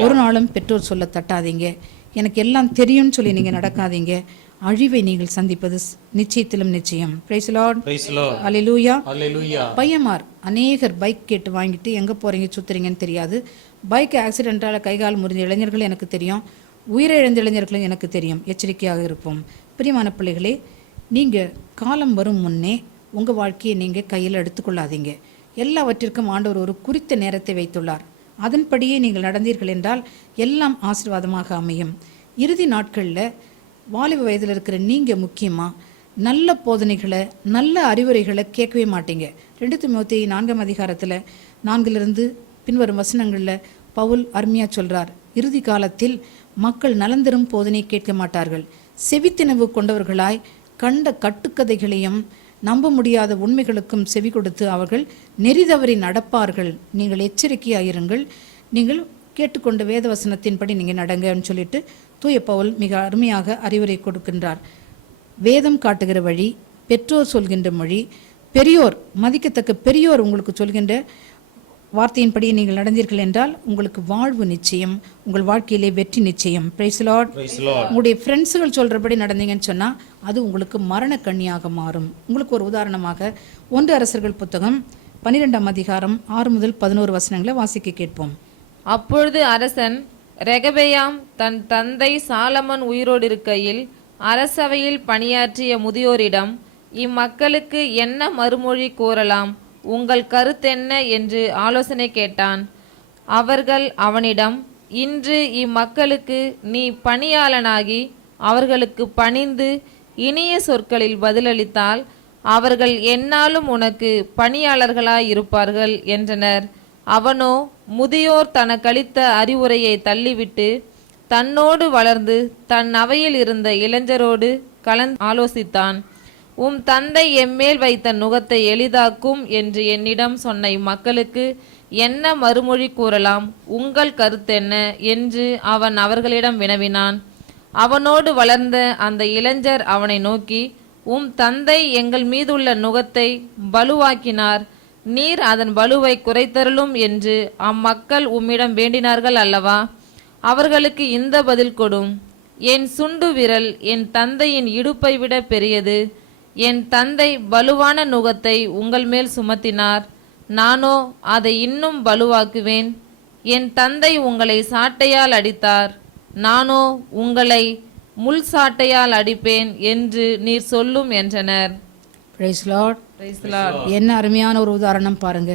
ஒரு நாளும் பெற்றோர் சொல்ல தட்டாதீங்க, எனக்கு எல்லாம் தெரியும்னு சொல்லி நீங்கள் நடக்காதீங்க. அழிவை நீங்கள் சந்திப்பது நிச்சயத்திலும் நிச்சயம். Praise Lord. அல்லேலூயா, அல்லேலூயா. பையன்மார் அநேகர் பைக் கேட்டு வாங்கிட்டு எங்கே போகிறீங்க சுற்றுறீங்கன்னு தெரியாது. பைக் ஆக்சிடென்ட்டால் கைகால் முறிஞ்ச இளைஞர்கள் எனக்கு தெரியும், உயிரிழந்த இளைஞர்களும் எனக்கு தெரியும். எச்சரிக்கையாக இருப்போம். பிரியமான பிள்ளைகளே, நீங்கள் காலம் வரும் முன்னே உங்கள் வாழ்க்கையை நீங்கள் கையில் எடுத்துக்கொள்ளாதீங்க. எல்லாவற்றிற்கும் ஆண்டவர் ஒரு குறித்த நேரத்தை வைத்துள்ளார். அதன்படியே நீங்கள் நடந்தீர்கள் என்றால் எல்லாம் ஆசீர்வாதமாக அமையும். இறுதி நாட்களில் வாலிப வயதில் இருக்கிற நீங்கள் முக்கியமாக நல்ல போதனைகளை, நல்ல அறிவுரைகளை கேட்கவே மாட்டீங்க. 2 தீமோத்தேயு 4ஆம் அதிகாரத்தில் 4லிருந்து பின்வரும் வசனங்களில் பவுல் அருமையாக சொல்கிறார், இறுதி காலத்தில் மக்கள் நலந்தரும் போதனை கேட்க மாட்டார்கள், செவித்தினவு கொண்டவர்களாய் கண்ட கட்டுக்கதைகளையும் நம்ப முடியாத உண்மைகளுக்கும் செவி கொடுத்து அவர்கள் நெறிதவறி நடப்பார்கள். நீங்கள் எச்சரிக்கையாயிருங்கள், நீங்கள் கேட்டுக்கொண்ட வேதவசனத்தின்படி நீங்கள் நடங்கன்னு சொல்லிட்டு தூய பவுல் மிக அருமையாக அறிவுரை கொடுக்கின்றார். வேதம் காட்டுகிற வழி, பெற்றோர் சொல்கின்ற மொழி, பெரியோர் மதிக்கத்தக்க பெரியோர் உங்களுக்கு சொல்கின்ற வார்த்தையின்படி நீங்கள் நடந்தீர்கள் என்றால் உங்களுக்கு வாழ்வு நிச்சயம், உங்கள் வாழ்க்கையிலே வெற்றி நிச்சயம். Praise lord. உங்களுடைய ஃப்ரெண்ட்ஸுகள் சொல்கிறபடி நடந்தீங்கன்னு சொன்னால் அது உங்களுக்கு மரண கண்ணியாக மாறும். உங்களுக்கு ஒரு உதாரணமாக 1 அரசர்கள் புத்தகம் 12ஆம் அதிகாரம் 6 முதல் 11 வசனங்களை வாசிக்க கேட்போம். அப்பொழுது அரசன் ரெகபெயாம் தன் தந்தை சாலமன் உயிரோடு இருக்கையில் அரசவையில் பணியாற்றிய முதியோரிடம், இம்மக்களுக்கு என்ன மறுமொழி கூறலாம், உங்கள் கருத்தென்ன என்று ஆலோசனை கேட்டான். அவர்கள் அவனிடம், இன்று இம்மக்களுக்கு நீ பணியாளனாகி அவர்களுக்கு பணிந்து இனிய சொற்களில் பதிலளித்தால் அவர்கள் எந்நாளும் உனக்கு பணியாளர்களாயிருப்பார்கள் என்றனர். அவனோ முதியோர் தனக்களித்த அறிவுரையை தள்ளிவிட்டு தன்னோடு வளர்ந்து தன் அவையில் இருந்த இளைஞரோடு கலந்து ஆலோசித்தான். உம் தந்தை எம்மேல் வைத்த நுகத்தை எளிதாக்கும் என்று என்னிடம் சொன்ன இம்மக்களுக்கு என்ன மறுமொழி கூறலாம், உங்கள் கருத்தென்ன என்று அவன் அவர்களிடம் வினவினான். அவனோடு வளர்ந்த அந்த இளைஞர் அவனை நோக்கி, உம் தந்தை எங்கள் மீதுள்ள நுகத்தை பலுவாக்கினார், நீர் அதன் பலுவை குறைத்தருளும் என்று அம்மக்கள் உம்மிடம் வேண்டினார்கள் அல்லவா? அவர்களுக்கு இந்த பதில் கொடும். என் சுண்டு விரல் என் தந்தையின் இடுப்பை விட பெரியது. என் தந்தை வலுவான நுகத்தை உங்கள் மேல் சுமத்தினார், நானோ அதை இன்னும் வலுவாக்குவேன். என் தந்தை உங்களை சாட்டையால் அடித்தார், நானோ உங்களை முள் சாட்டையால் அடிப்பேன் என்று நீர் சொல்லும் என்றனர். Praise lord. Praise the Lord. என்ன அருமையான ஒரு உதாரணம் பாருங்க.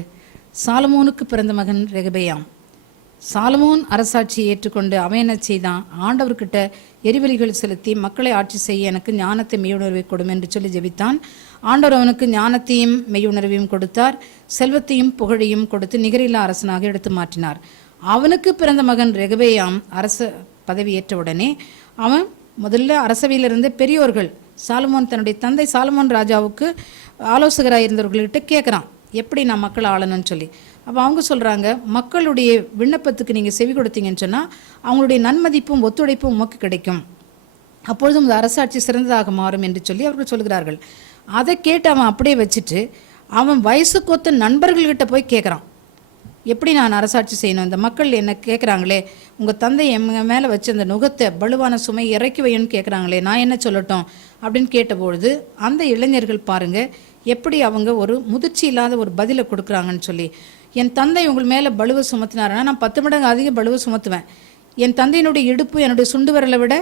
சாலமோனுக்கு பிறந்த மகன் ரெகபெயாம். சாலமோன் அரசாட்சியை ஏற்றுக்கொண்டு அவன் என்ன செய்தான்? ஆண்டவர்கிட்ட எரிபலிகள் செலுத்தி மக்களை ஆட்சி செய்ய எனக்கு ஞானத்தை மெய்யுணர்வை கொடும் என்று சொல்லி ஜெபித்தான். ஆண்டவர் அவனுக்கு ஞானத்தையும் மெய்யுணர்வையும் கொடுத்தார், செல்வத்தையும் புகழையும் கொடுத்து நிகரில்லா அரசனாக எடுத்து மாற்றினார். அவனுக்கு பிறந்த மகன் ரெகபெயாம் அரச பதவி ஏற்ற உடனே அவன் முதல்ல அரசவையிலிருந்து பெரியோர்கள், சாலமோன் தன்னுடைய தந்தை சாலமோன் ராஜாவுக்கு ஆலோசகராக இருந்தவர்கள்கிட்ட கேட்குறான், எப்படி நான் மக்களை ஆளணும்னு சொல்லி. அப்போ அவங்க சொல்கிறாங்க, மக்களுடைய விண்ணப்பத்துக்கு நீங்கள் செவி கொடுத்தீங்கன்னு சொன்னால் அவங்களுடைய நன்மதிப்பும் ஒத்துழைப்பும் உமக்கு கிடைக்கும், அப்பொழுதும் இந்த அரசாட்சி சிறந்ததாக மாறும் என்று சொல்லி அவர்கள் சொல்கிறார்கள். அதை கேட்டு அவன் அப்படியே வச்சுட்டு அவன் வயசுக்கொத்த நண்பர்கள்கிட்ட போய் கேட்குறான், எப்படி நான் அரசாட்சி செய்யணும்? இந்த மக்கள் என்ன கேட்குறாங்களே, உங்கள் தந்தை என் மேலே வச்சு அந்த நுகத்தை பலுவான சுமை இறக்கி வையணும்னு கேட்குறாங்களே, நான் என்ன சொல்லட்டும் அப்படின்னு கேட்டபொழுது அந்த இளைஞர்கள் பாருங்கள் எப்படி அவங்க ஒரு முதிர்ச்சி இல்லாத ஒரு பதிலை கொடுக்குறாங்கன்னு சொல்லி. என் தந்தை உங்கள் மேலே பலுவை சுமத்தினாருன்னா நான் 10 மடங்கு அதிக பலுவை சுமத்துவேன். என் தந்தையினுடைய இடுப்பு என்னுடைய சுண்டு விரலை விட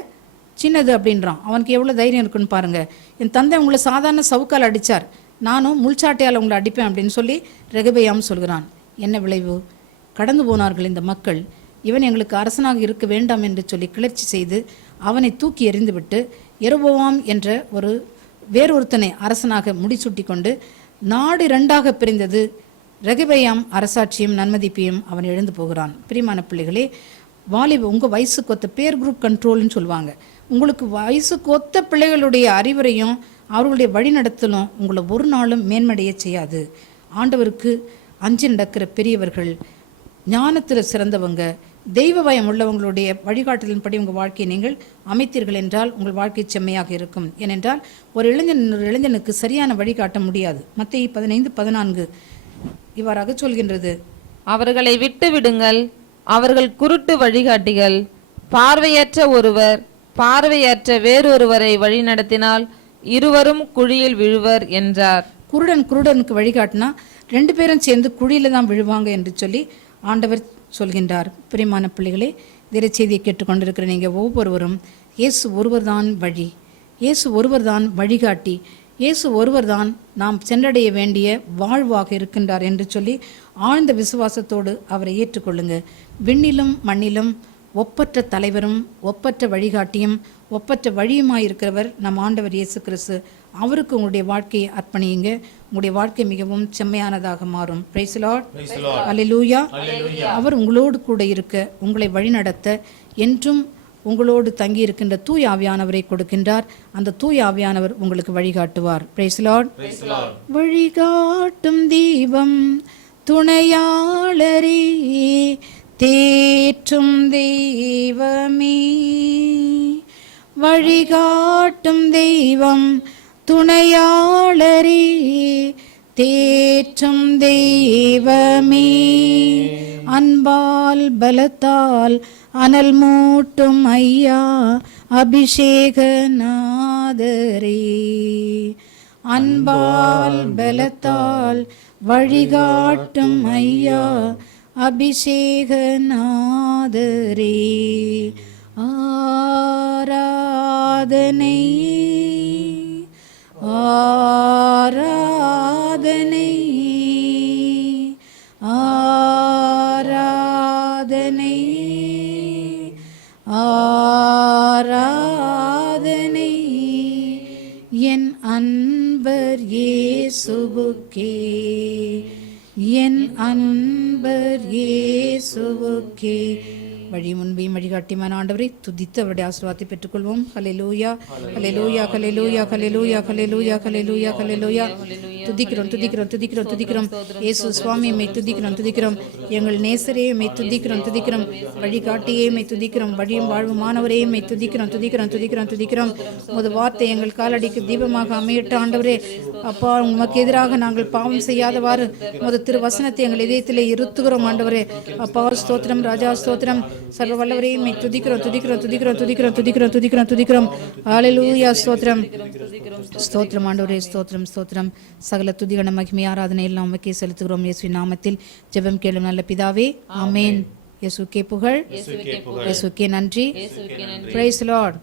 சின்னது அப்படின்றான். அவனுக்கு எவ்வளோ தைரியம் இருக்குன்னு பாருங்கள். என் தந்தை உங்களை சாதாரண சவுக்கால் அடித்தார், நானும் முள்சாட்டையால் உங்களை அடிப்பேன் அப்படின்னு சொல்லி ரெகபெயாம் சொல்கிறான். என்ன விளைவு? கடந்து போனார்கள் இந்த மக்கள். இவன் எங்களுக்கு அரசனாக இருக்க வேண்டாம் என்று சொல்லி கிளர்ச்சி செய்து அவனை தூக்கி எறிந்துவிட்டு யெரொபெயாம் என்ற வேறொருத்தனை அரசனாக முடிசூட்டி கொண்டு நாடு 2ஆக பிரிந்தது. ரெகபெயாம் அரசாட்சியும் நன்மதிப்பையும் அவன் இழந்து போகிறான். பிரியமான பிள்ளைகளே, உங்கள் வயசுக்கு ஒத்த பேர் குரூப் கண்ட்ரோல்னு சொல்லுவாங்க. உங்களுக்கு வயசுக்கு ஒத்த பிள்ளைகளுடைய அறிவுரையும் அவர்களுடைய வழிநடத்தலும் உங்களை ஒரு நாளும் மேன்மடைய செய்யாது. ஆண்டவருக்கு அஞ்சு நடக்கிற பெரியவர்கள், ஞானத்தில் சிறந்தவங்க, தெய்வ பயம் உள்ளவங்களுடைய வழிகாட்டலின்படி உங்கள் வாழ்க்கையை நீங்கள் அமைத்தீர்கள் என்றால் உங்கள் வாழ்க்கை செம்மையாக இருக்கும். ஏனென்றால் ஒரு இளைஞனுக்கு சரியான வழிகாட்ட முடியாது. மத்தேயு 15:14 இவ்வாறாக சொல்கின்றது, அவர்களை விட்டு விடுங்கள், அவர்கள் குருட்டு வழிகாட்டிகள். பார்வையற்ற ஒருவர் பார்வையற்ற வேறொருவரை வழிநடத்தினால் இருவரும் குழியில் விழுவர் என்றார். குருடனுக்கு வழிகாட்டினா 2 பேரும் சேர்ந்து குழியில தான் விழுவாங்க என்று சொல்லி ஆண்டவர் சொல்கின்றார். பிரியமான பிள்ளைகளே, திரை செய்தியை கேட்டுக்கொண்டிருக்கிற நீங்கள் ஒவ்வொருவரும் இயேசு ஒருவர் தான் வழி, இயேசு ஒருவர் தான் வழிகாட்டி, இயேசு ஒருவர் தான் நாம் சென்றடைய வேண்டிய வாழ்வாக இருக்கின்றார் என்று சொல்லி ஆழ்ந்த விசுவாசத்தோடு அவரை ஏற்றுக்கொள்ளுங்க. விண்ணிலும் மண்ணிலும் ஒப்பற்ற தலைவரும் ஒப்பற்ற வழிகாட்டியும் ஒப்பற்ற வழியுமாயிருக்கிறவர் நம் ஆண்டவர் இயேசு கிறிஸ்து. அவருக்கு உங்களுடைய வாழ்க்கையை அர்ப்பணியுங்க. உங்களுடைய வாழ்க்கை மிகவும் செம்மையானதாக மாறும். Price the Lord. அல்லேலூயா. அவர் உங்களோடு கூட இருக்க, உங்களை வழிநடத்த, என்றும் உங்களோடு தங்கி இருக்கின்ற தூய ஆவியானவரை கொடுக்கின்றார். அந்த தூய ஆவியானவர் உங்களுக்கு வழிகாட்டுவார். Price the Lord. வழிகாட்டும் தீபம் துணையாளரே, தேற்றும் தெய்வமே, வழிகாட்டும் தெய்வம் துணையாளரே, தேற்றும் தெய்வமே, அன்பால் பலத்தால் அனல் மூட்டும் ஐயா அபிஷேகநாதரே, அன்பால் பலத்தால் வழிகாட்டும் ஐயா அபிஷேகநாதரே, ஆராதனை ஆராதனை ஆராதனை ஆராதனை என் அன்பர் இயேசுவுக்கே, என் அன்பர் இயேசுவுக்கே. வழி முன்பையும் வழிகாட்டியமான ஆண்டவரை துதித்து அவருடைய ஆசீர்வாதத்தை பெற்றுக்கொள்வோம். ஹல்லேலூயா, ஹல்லேலூயா, ஹல்லேலூயா, ஹல்லேலூயா, ஹல்லேலூயா, ஹல்லேலூயா, ஹல்லேலூயா. துதிக்கிறோம் துதிக்கிறோம் துதிக்கிறோம் துதிக்கிறோம் இயேசு சுவாமி மை துதிக்கிறோம் எங்கள் நேசரே மை துதிக்கிறோம் வழிகாட்டியே மை துதிக்கிறோம் வழியும் வாழ்வுமானவரே மை துதிக்கிறோம் உமது வார்த்தை எங்கள் காலடிக்கு தீபமாக அமையிட்ட ஆண்டவரே. அப்பா, உமக்கு எதிராக நாங்கள் பாவம் செய்யாதவாறு உமது திருவசனத்தை எங்கள் இதயத்திலே இருத்துகிறோம் ஆண்டவரே. அப்பா ஸ்தோத்திரம், ராஜா ஸ்தோத்திரம், சர்வ வல்லவரே மை துதிக்கிறோம். ஹல்லேலூயா ஸ்தோத்திரம் ஸ்தோத்திரம் ஆண்டவரே, ஸ்தோத்திரம். சகல துதிகன மகிமை ஆராதனை எல்லாம் உமக்கே செலுத்துகிறோம் இயேசுவின் நாமத்தில் ஜெபம் கேளும் நல்ல பிதாவே, ஆமென். இயேசுக்கே புகழ், இயேசுக்கே நன்றி. Price the Lord.